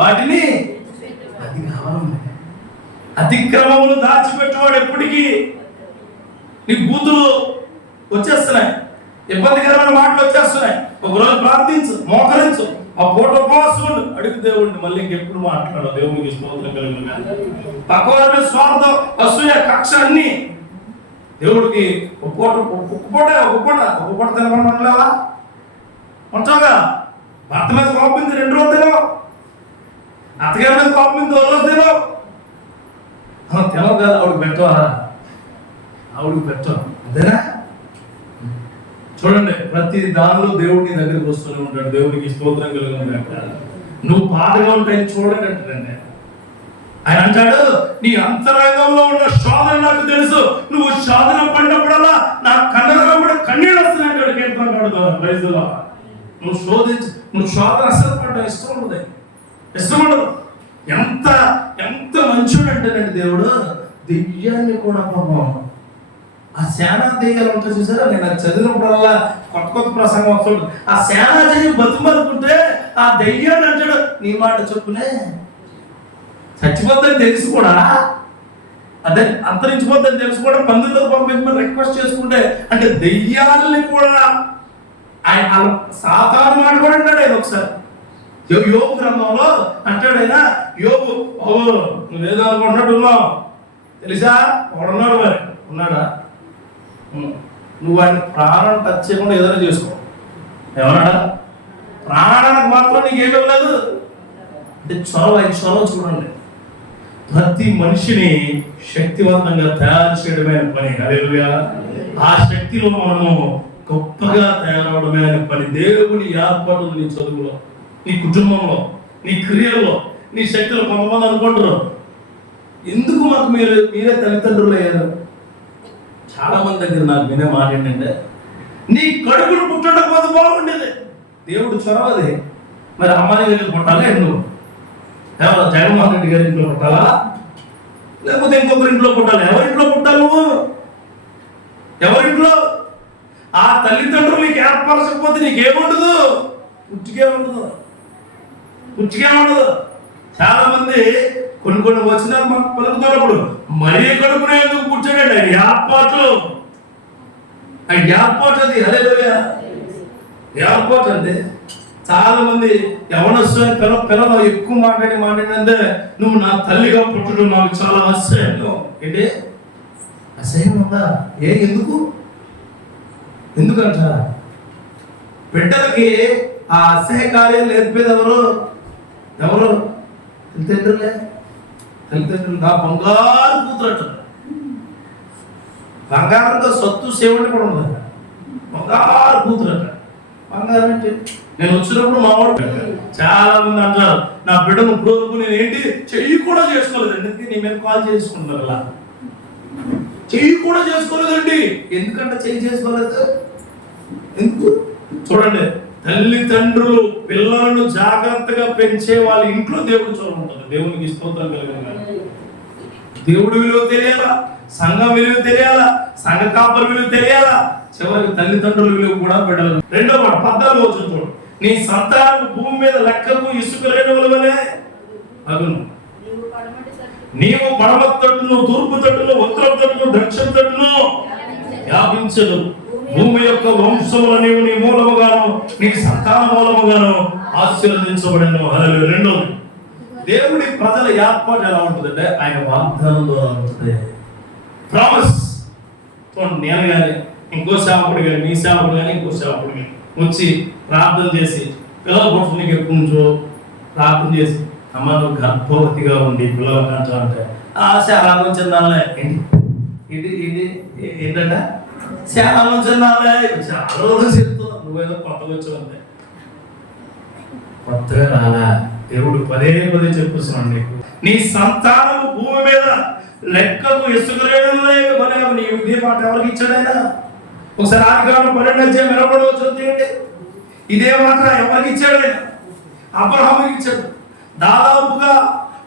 వాటిని అది కావాలి. అతిక్రమములు దాచిపెట్టువాడు ఎప్పటికీ నీ బూతులు వచ్చేస్తున్నాయి, ఇబ్బందికరమైన మాటలు వచ్చేస్తున్నాయి. ఒకరోజు ప్రార్థించు, మోకరించు, ఆ పూట ఉపవాసం అడుగు దేవుడిని, మళ్ళీ ఇంకెప్పుడు మాట్లాడు. దేవునికి స్తోత్రం కలుగును గాక. పక్కవారి స్వార్థం, అసూయ, కక్ష అన్ని దేవుడికి ఒక పూట తినకుండా ఉండలేవా? ఉంటావుగా. భర్త మీద కోపింది 2 రోజులు తినవు, అత్తగారి మీద కోపింది 1 రోజు తినవు. తినవు కదా, ఆవిడకి పెట్టవా? అంతేనా? చూడండి, ప్రతి దానిలో దేవుడిని దగ్గరికి వస్తూనే ఉంటాడు. దేవుడికి స్తోత్రం కలుగును గాక. నువ్వు పాటగా ఉంటాయని చూడండి అంటాడండి ఆయన. అంటాడు, నీ అంతరంగంలో ఉన్న శోధన నాకు తెలుసు, నువ్వు శోధన పడినప్పుడల్లా నా కన్నరంలో కన్నీళ్ళు వస్తున్నాయి. కీర్తన నువ్వు శోధన అసలు పడ్డా ఇష్టం ఉండదు. ఎంత మంచోడు అంటేనండి దేవుడు. దెయ్యాన్ని కూడా పాపం, ఆ సేనా దెయ్యాలు ఉంటాయి చూసారా? నేను అది చదివినప్పుడల్లా కొత్త ప్రసంగం వస్తుంది. ఆ సేనా దెయ్యం బతుమనుకుంటే ఆ దెయ్యాన్ని అంటాడు, నీ మాట చెప్పునే చచ్చిపోద్దని తెలిసి కూడా, అదే అంతరించిపోద్దని తెలిసి కూడా పందులతో పంపించమని రిక్వెస్ట్ చేసుకుంటే, అంటే దెయ్యాలని కూడా ఆయన సాతాను మాట కూడా అంటాడు. ఆయన ఒకసారి యోబు గ్రంథంలో అంటాడు ఆయన, యోబు నువ్వేదో అనుకుంటున్నట్టు ఉన్నావు తెలుసా? ఒకడున్నాడు, మరి ఉన్నాడా? నువ్వు ఆయన ప్రాణం టచ్ చేయకుండా ఏదైనా చేసుకో. ఏమన్నాడా? ప్రాణానికి మాత్రం నీకు ఏమీ లేదు అంటే చొరవ చూడండి. ప్రతి మనిషిని శక్తివంతంగా తయారు చేయడమే పని. హల్లెలూయా. ఆ శక్తిలో మనము గొప్పగా తయారవడమే పని. దేవుని ఏర్పాటు నీ చదువులో, నీ కుటుంబంలో, నీ క్రియల్లో, నీ శక్తులు. కొంతమంది అనుకుంటారు, ఎందుకు మాకు మీరే తల్లిదండ్రులు అయ్యారు? చాలా మంది దగ్గర నాకు వినే మాట ఏంటంటే, నీ కడుపులు పుట్టడం పోతే బాగుండేది. దేవుడు చొరవది. మరి అమ్మాయి దగ్గర పుట్టాలా? నువ్వు ఎవరో జగన్మోహన్ రెడ్డి గారి ఇంట్లో పుట్టాలా, లేకపోతే ఇంకొకరి ఇంట్లో పుట్టాలా? ఎవరింట్లో పుట్టాలి నువ్వు? ఎవరింట్లో? ఆ తల్లిదండ్రులు నీకు ఏర్పరచకపోతే నీకేముండదు, పుచ్చికే ఉండదు. చాలా మంది కొన్ని వచనాలు మాకు పలుకుతున్నప్పుడు మరీ కడుపునే ఎందుకు పుట్టాడండి? ఏర్పాటు అది. హల్లెలూయా. ఏర్పాటు అంటే చాలా మంది యవనస్తులు పిల్లలు ఎక్కువ మాట్లాడినంటే, నువ్వు నా తల్లిగా పుట్టడం నాకు చాలా అసహ్యం. ఏంటి అసహ్యం ఉందా? ఎందుకంట బిడ్డలకి ఆ అసహ్య కార్యాలు నేర్పేది ఎవరు? తల్లిదండ్రులు. నా బంగారు కూతురు అంటారు. బంగారంతో సొత్తు సేవటి కూడా ఉండదు. బంగారు కూతురు అంట. బంగారం అంటే నేను వచ్చినప్పుడు మా వాడు చాలా మంది అంటారు, నా బిడ్డను ఇప్పుడు వరకు నేను ఏంటి చెయ్యి కూడా చేసుకోలేదండి. నీ మీద కాల్ చేసుకుంటారు అలా, చెయ్యి కూడా చేసుకోలేదండి. ఎందుకంటే చెయ్యి చేసుకోలేదు? ఎందుకు? చూడండి, తల్లిదండ్రులు పిల్లలను జాగ్రత్తగా పెంచే వాళ్ళ ఇంట్లో దేవుడు చూడండి. దేవునికి స్తోత్రం కలిగిన దేవుడి విలువ తెలియాలా, సంఘం విలువ తెలియాలా, సంఘ కాపరి విలువ తెలియాలా, చివరికి తల్లిదండ్రుల విలువ కూడా బిడ్డలు. రెండో మాట 14వ వచనం చూడు, నీ సంతానం భూమి మీద లెక్కకు ఇసుక రేణువుల వలె అగును. నీవు పడమ తట్టును, తూర్పు తట్టును, ఉత్తర తట్టును, దక్షిణ తట్టును వ్యాపించదు. భూమి యొక్క వంశముల నీవు నీ మూలముగాను నీ సంతాన మూలముగాను ఆశీర్వదించబడను. హల్లెలూయా. రెండోది, దేవుడి ప్రజల ఏర్పాటు ఎలా ఉంటుందంటే ఆయన వాగ్దానం ద్వారా ఉంటుంది. ప్రామిస్. నేను కానీ ఇంకో సేవకుడు కానీ, నీ సేవకుడు కానీ, ఇంకో సేవకుడు కానీ వచ్చి ప్రార్థన చేసి పిల్లల కోసం నీకు ఎప్పటి నుంచో ప్రార్థన చేసి, అమ్మ నువ్వు గర్భవతిగా ఉండి పిల్లల కంటా అంటే చాలా చెందాలే ఏంటి ఇది ఏంటంటే చాలా చెందాలే చాలా రోజులు చెప్తున్నావు. నువ్వేదో కొత్తగా వచ్చావంటే కొత్తగా రాలా. దేవుడు పదే పదే చెప్పుతున్నాడు నీకు, నీ సంతానము భూమి మీద లెక్కకు ఇసుక రేణువులే వలె. నీ ఇదే మాట ఎవరికి ఇచ్చాడైనా? ఒకసారి ఆదికాండం 12:23 తీయండి. ఇదే మాట ఎవరికి ఇచ్చాడైనా? అబ్రహాముకి ఇచ్చాడు. దాదాపుగా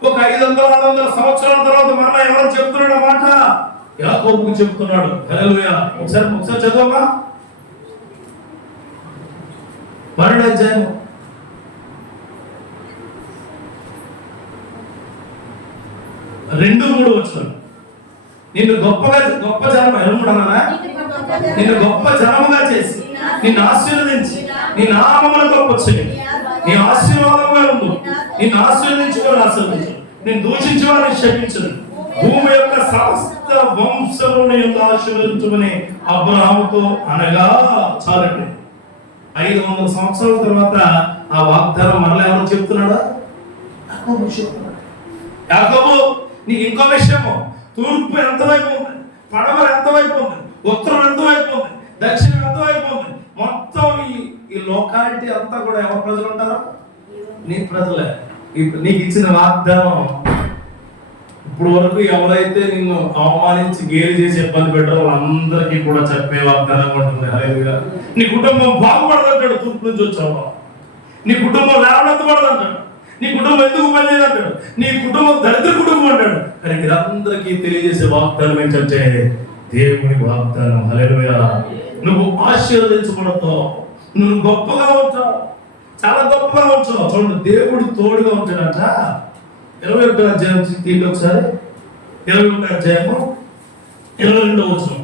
ఒక 500-600 సంవత్సరాల తర్వాత మరలా ఎవరు చెప్తున్నాడు ఆ మాట? యాకోబుకు చెప్తున్నాడు. హల్లెలూయా. ఒకసారి చదవమా 12వ అధ్యాయం 2-3 వచనాలు. నిన్ను గొప్ప జనం ఎరుముడనా, నిన్ను గొప్ప జనముగా చేసి నిన్ను ఆశీర్వదించి నీ నామమును గొప్ప చేయి. నీ ఆశీర్వాదముగా ఉండు. నిన్ను ఆశీర్వదించుకొని ఆశీర్వదించు, నిన్ను దూషించు వారిని శపించను. భూమి యొక్క సమస్త వంశమును యందు ఆశీర్వదించమని అబ్రహాముతో అనగా చాలండి. 500 సంవత్సరాల తర్వాత ఆ వాగ్దానం మరలా ఎవరు చెప్తున్నాడా? యాకోబు నీకు ఇంకో విషయము, తూర్పు ఎంతవైపు ఉంది, పడమర ఎంతవైపు ఉంది, ఉత్తరం ఎంతవైపు ఉంది, దక్షిణం ఎంతవైపు ఉంది, మొత్తం ఈ లోకాలిటీ అంతా కూడా ఎవరు ప్రజలు ఉంటారా? నీ ప్రజలే. నీకు ఇచ్చిన వాగ్దానం ఇప్పుడు వరకు ఎవరైతే నిన్ను అవమానించి గేలి చేసి ఇబ్బంది పెట్టారో వాళ్ళందరికీ కూడా చెప్పే వాగ్దానం ఉంటుంది. హల్లెలూయా. నీ కుటుంబం బాగుపడదంటాడు తూర్పు నుంచి వచ్చావు. నీ కుటుంబం లేవనెత్తబడదంటాడు. నీ కుటుంబం ఎందుకు పనిచేయదు అంటాడు. నీ కుటుంబం దరిద్ర కుటుంబం అంటాడు. కానీ మీరందరికీ తెలియజేసే వాగ్దానం ఏంటంటే దేవుని వాగ్దానం. హల్లెలూయా. నువ్వు ఆశీర్వదించబడతావు, నువ్వు గొప్పగా ఉంటావు, చాలా గొప్పగా ఉంటావు. చూడండి, దేవుడు తోడుగా ఉంటాడంట. 21వ అధ్యాయం తీయండి ఒకసారి. 21వ అధ్యాయము 22వ వచనం.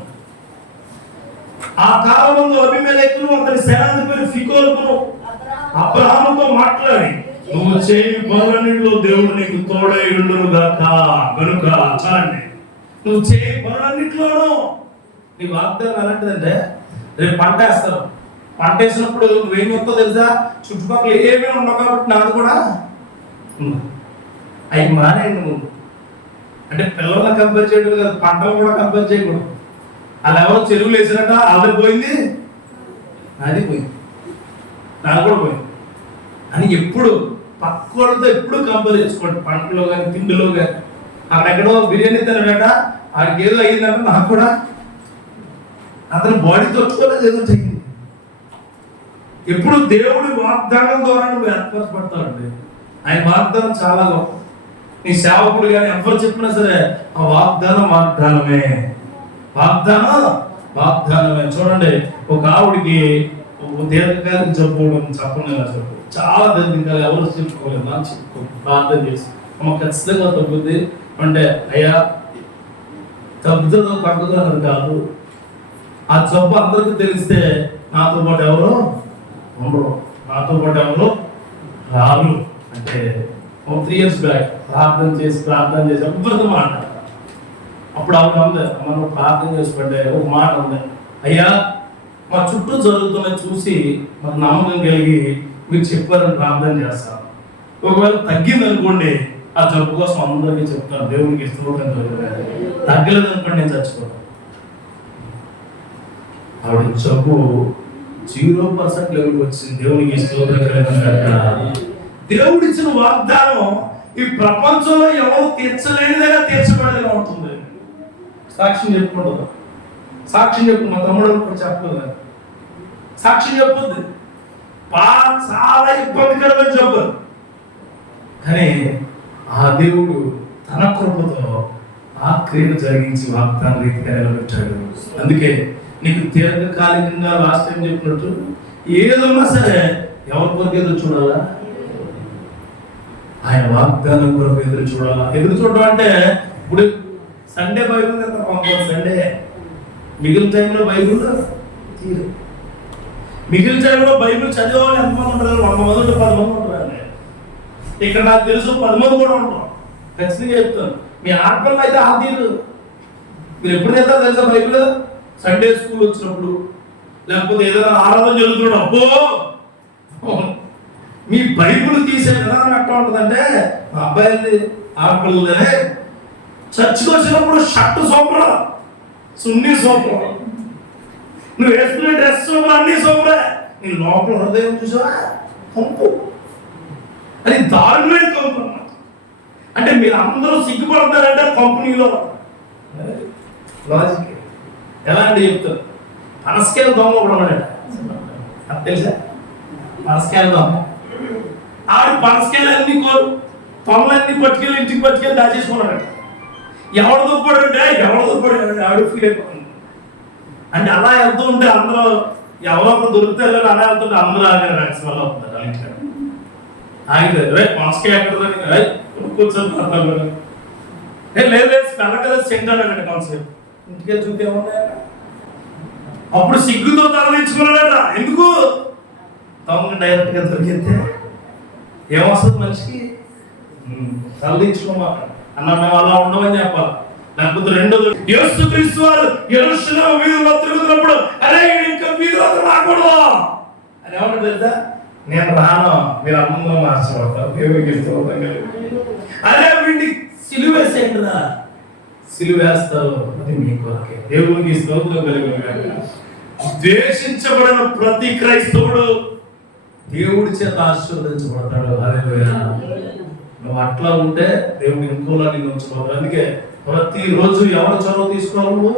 ఆ కాలంలో అబీమెలెకును అతని సేనాధిపతి ఫికోలును అబ్రహాముతో మాట్లాడి, నువ్వు చేయి పనులన్నిటిలో దేవుడు నీకు తోడై ఉండును గాక. కనుక చాలండి, నువ్వు చేయి పనులన్నిటిలోనూ నీ వాగ్దానం ఎలాంటిదంటే, రేపు పంట వేస్తారు. పంట వేసినప్పుడు నువ్వేం చెప్తావు తెలుసా? చుట్టుపక్కల ఏమీ ఉండవు కాబట్టి నాది కూడా అవి మానేయండి ముందు. అంటే పిల్లల్ని కంపేర్ చేయడం కాదు, పంటలు కూడా కంపేర్ చేయకూడదు. వాళ్ళు ఎవరో చెరువులు వేసినట్ట వాళ్ళకి పోయింది, నాది పోయింది, నాది కూడా పోయింది అని ఎప్పుడు పక్కోళ్ళతో ఎప్పుడు కంపేర్ చేసుకోండి. పంటలో కానీ తిండిలో కానీ. అక్కడెక్కడో బిర్యానీ తిన్నాడట, ఆడికి ఏదో అయ్యిందంటే నాకు కూడా అతను బాడీ తొట్టుకోలేదు, ఏదో చెయ్యింది. ఎప్పుడు దేవుడి వాగ్దానం ద్వారా నువ్వు ఏర్పరచబడతావండి. ఆయన వాగ్దానం చాలా గొప్ప. నీ సేవకుడు కానీ ఎవరు చెప్పినా సరే ఆ వాగ్దానమే. చూడండి, ఒక ఆవిడికి దీర్ఘకాలిక జబ్బు చెప్పలేదు, చాలా దీర్ఘకాలం ఎవరు చెప్పుకోలేదు, నాకు చెప్పుకోలేదు. ప్రార్థన చేసి అమ్మ ఖచ్చితంగా తగ్గుద్ది అంటే, అయ్యా తగ్గుతుందో తగ్గుతుందో అన్నది కాదు, ఆ జబ్బు అందరికీ తెలిస్తే నాతో పాటు ఎవరు ఉండరు, నాతో పాటు ఎవరు రారు అంటే 3 years బ్యాక్ ప్రార్థన చేసి ఎవరితో మాట. అప్పుడు ఆవిడ ఉంది, మనం ప్రార్థన చేసుకుంటే ఒక మాట ఉంది, అయ్యా మా చుట్టూ జరుగుతున్నది చూసి మన నమ్మకం కలిగి మీరు చెప్పారని ప్రార్థన చేస్తాను. ఒకవేళ తగ్గింది అనుకోండి, ఆ జబ్బు కోసం అందరికీ చెప్తాను, దేవునికి స్తోత్రం జరుగుతుంది. తగ్గలేదు అనుకోండి, నేను చచ్చిపోతాను. ఆవిడ జబ్బు 0% లెవెల్ వచ్చింది. దేవునికి స్తోత్రం కలుగును గాక. దేవుడిచ్చిన వాగ్దానం ఈ ప్రపంచంలో ఎవరు తీర్చలేనిదైనా తీర్చబడేదిగా ఉంటుంది. సాక్ష్యం చెప్పుకుంటుంది. సాక్ష్యం చెప్పు. మా తమ్ముడు కూడా చెప్పలేదు. సాక్ష్యం చెప్పుద్ది. చాలా ఇబ్బందికరమైన చెప్పదు, కానీ ఆ దేవుడు తన కృపతో ఆ క్రియను జరిగించి వాగ్దాన రీతిగా నిలబెట్టాడు. అందుకే నీకు దీర్ఘకాలికంగా లాస్ట్ టైం చెప్పినట్టు ఏదన్నా సరే ఎవరి కొరకు ఎదురు చూడాలా? ఆయన వాగ్దానం కొరకు ఎదురు చూడాలా. ఎదురు చూడడం అంటే ఇప్పుడు సండే బైబుల్ కదా, సండే మిగిలిన టైంలో బైబుల్ తీరు. మిగిలిన టైంలో బైబుల్ చదివేవాళ్ళు ఎంతమంది ఉంటారు? 100 మంది ఉంటే 10 మంది ఉంటారు. ఇక్కడ నాకు తెలుసు 10 మంది కూడా ఉంటాం. ఖచ్చితంగా చెప్తాను. మీ ఆడపిల్లలు అయితే ఆ తీరు. మీరు ఎప్పుడు చేస్తారు తెలుసా? బైబిల్ సండే స్కూల్ వచ్చినప్పుడు, లేకపోతే ఏదైనా ఆరాధన జరుగుతున్నాడు, అబ్బో మీ బైబిల్ తీసే విధానం ఎట్లా ఉంటుందంటే, మా అబ్బాయిది ఆడపిల్లలనే చర్చికి వచ్చినప్పుడు షర్టు సూపర్, సున్ని సూపర్, నువ్వు వేసుకునే డ్రెస్ సూపర్, అన్ని సూపరే. నీ లోపల హృదయం చూసావా? కంపు. అది దారుణమైన కంపు అన్నమాట. అంటే మీరు అందరూ సిగ్గుపడతారంటే కంపెనీలో లాజిక్ ఎలా అంటే చెప్తారు. పనసకాయలు దొంగ కూడా ఉన్నాడు, అది తెలుసా? పనసకాయలు దొంగ. ఆడు పనసకాయలన్నీ తొమ్మలన్నీ పట్టుకెళ్ళి ఇంటికి పట్టుకెళ్ళి దాచేసుకున్నాడు. ఎవడు దుప్పాడంటే ఎవడు దుప్పాడు ఆడు ఫీల్ అయిపోతుంది. అంటే అలా వెళ్తూ ఉంటే అందరూ ఎవరో ఒకరు దొరికితే అలా వెళ్తుంటే అందరూ ఆగారు. ర్యాక్స్ వల్ల అవుతుంది అలా ఆగితే పనసకాయ ఎక్కడ కూర్చొని లేదు స్పెల్ల కదా చెండాడంటే కాన్సెప్ట్ ఇంటికే చూస్తే ఉన్నాయట. అప్పుడు సిగ్గుతో తరలించుకున్నాడట. ఎందుకు? దొంగ డైరెక్ట్ గా దొరికితే ఏమొస్తుంది మనిషికి? తరలించుకోమాట అన్న, మేము అలా ఉండమని చెప్పాలి. లేకపోతే రెండోది, యేసుక్రీస్తు వారు యెరూషలేము వీధుల్లో తిరుగుతున్నప్పుడు, అరే ఇంకా వీధిలో రాకూడదు అని ఏమంటారు తెలుసా? నేను రాను, మీరు అందరూ మార్చబడతారు. అరే వీడిని సిలువేసేయండి రా, సిలువేస్తారు, అది మీ కొరకే. దేవునికి స్తోత్రం కలిగిన. ద్వేషించబడిన ప్రతి క్రైస్తవుడు దేవుడి చేత ఆశీర్వదించబడతాడు. హల్లెలూయా. నువ్వు అట్లా ఉంటే దేవుడు ఇంకోలా నేను ఉంచబోతాడు. అందుకే ప్రతిరోజు ఎవరు చొరవ తీసుకోవాలి?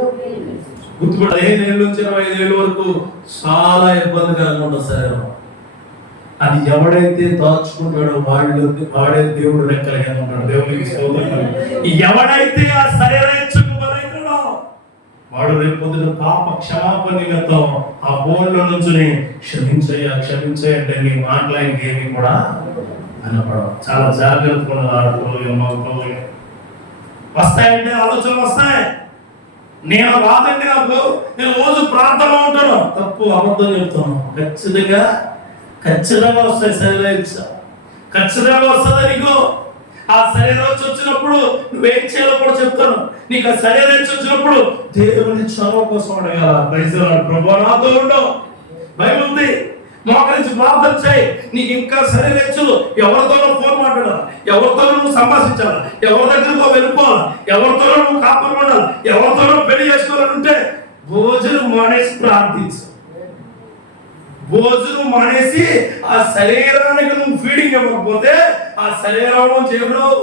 గుర్తుపడి 15 ఏళ్ళ నుంచి 25 ఏళ్ళ వరకు చాలా ఇబ్బందిగా ఉంటుంది శరీరం. అది ఎవడైతే దాచుకుంటాడో వాడే దేవుడు రెక్కలుగా ఉంటాడు. దేవునికి స్తోత్రం. ఎవడైతే ఆ శరీరేచ్ఛకు బలైతాడో వాడు రేపు పొద్దున పాప క్షమాపణ నిమిత్తం ఆ బోన్లో నుంచి క్షమించేయంటే నీ మాటలు ఇంకేమి కూడా అనపడవు. చాలా జాగ్రత్తగా ఆడుకోవాలి. వస్తాయంటే ఆలోచనలు వస్తాయి. నేను రాదండి, నాకు నేను రోజు ప్రార్థనలో ఉంటాను, తప్పు అబద్ధం చెప్తాను. ఖచ్చితంగా వస్తాయి. శరీరం ఖచ్చితంగా వస్తుంది నీకు. ఆ శరీరం వచ్చినప్పుడు నువ్వేం చేయాలో కూడా చెప్తాను. నీకు ఆ శరీరం వచ్చినప్పుడు దేవుని చొరవ కోసం అడగాల. ప్రైజ్లార్డ్. ప్రభువా నాతో ఉండవు, బైబిల్ ఉంది, మోకరించి ప్రార్థన చేయి. నీకు ఇంకా శరీరెచ్చులు ఎవరితోనో ఫోన్ మాట్లాడాలి, ఎవరితోనో నువ్వు సంభాషించాలి, ఎవరి దగ్గరకో వెళ్ళిపోవాలి, ఎవరితోనో నువ్వు కాపురం ఉండాలి, ఎవరితోనో పెళ్లి చేసుకోవాలని ఉంటే భోజనం మానేసి ప్రార్థించు. భోజనం మానేసి ఆ శరీరానికి నువ్వు ఫీడింగ్ ఇవ్వకపోతే ఆ శరీరంలో చేయడం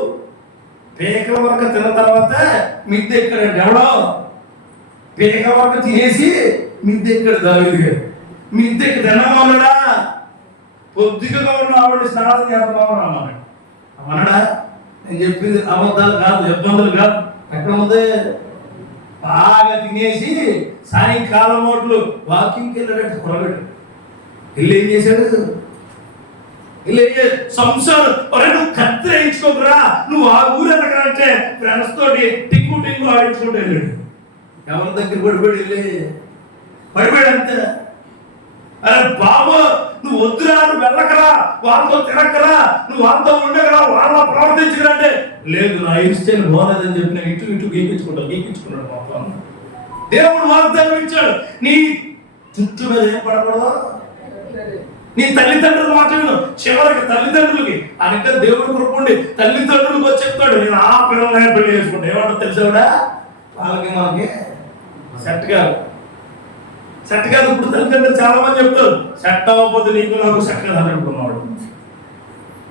పేకల వరకు తిన్న తర్వాత మిద్దె ఎక్కడండి? ఎవడో పేక వరకు తినేసి మిద్దె ఎక్కడ? దావీదు మిద్దెకి తినమన్నాడా? పొద్దుగా ఉన్న ఆవిడ స్నానం చేద్దామన్నాడు. అమ్మన్నాడా? నేను చెప్పింది అబద్ధాలు కాదు, ఇబ్బందులు కాదు. ఎక్కడ ఉంది? బాగా తినేసి సాయంకాలం ఓట్లు వాకింగ్కి వెళ్ళాడు. కొరగాడు వెళ్ళి ఏం చేశాడు? సంసారం నువ్వు కత్తి వేయించుకోకరా, నువ్వు ఆ ఊరు ఎక్కడంటే ఫ్రెండ్స్ తోటి టింగు ఆడించుకుంటూ వెళ్ళాడు. ఎవరి దగ్గర పడిపోయాడు అంతే. అరే బాబు, నువ్వు వద్దురా, నువ్వు వెళ్ళకరా, వాళ్ళతో తినకరా, నువ్వు వాళ్ళతో ఉండకరా, వాళ్ళ ప్రవర్తించకరా అంటే లేదు, నా ఇష్టం బాగలేదని చెప్పి నేను ఇటు గీకించుకున్నాడు మొత్తం. దేవుడు వాగ్దానం ఇచ్చాడు, నీ చుట్టూ మీద ఏం పడకూడదు, నీ తల్లిదండ్రులు మాట విను. చివరికి తల్లిదండ్రులకి అనక దేవుడు కృపండి తల్లిదండ్రులకు వచ్చి చెప్తాడు, నేను ఆ పిల్లలనే పెళ్లి చేసుకుంటా. ఏమంటా తెలిసావుడా? వాళ్ళకి మనకి సెట్ కాదు. సెట్ కాదు. ఇప్పుడు తల్లిదండ్రులు చాలా మంది చెప్తారు సెట్ అవ్వకపోతే నీకు నాకు సెట్ కాదు అనుకున్నాడు.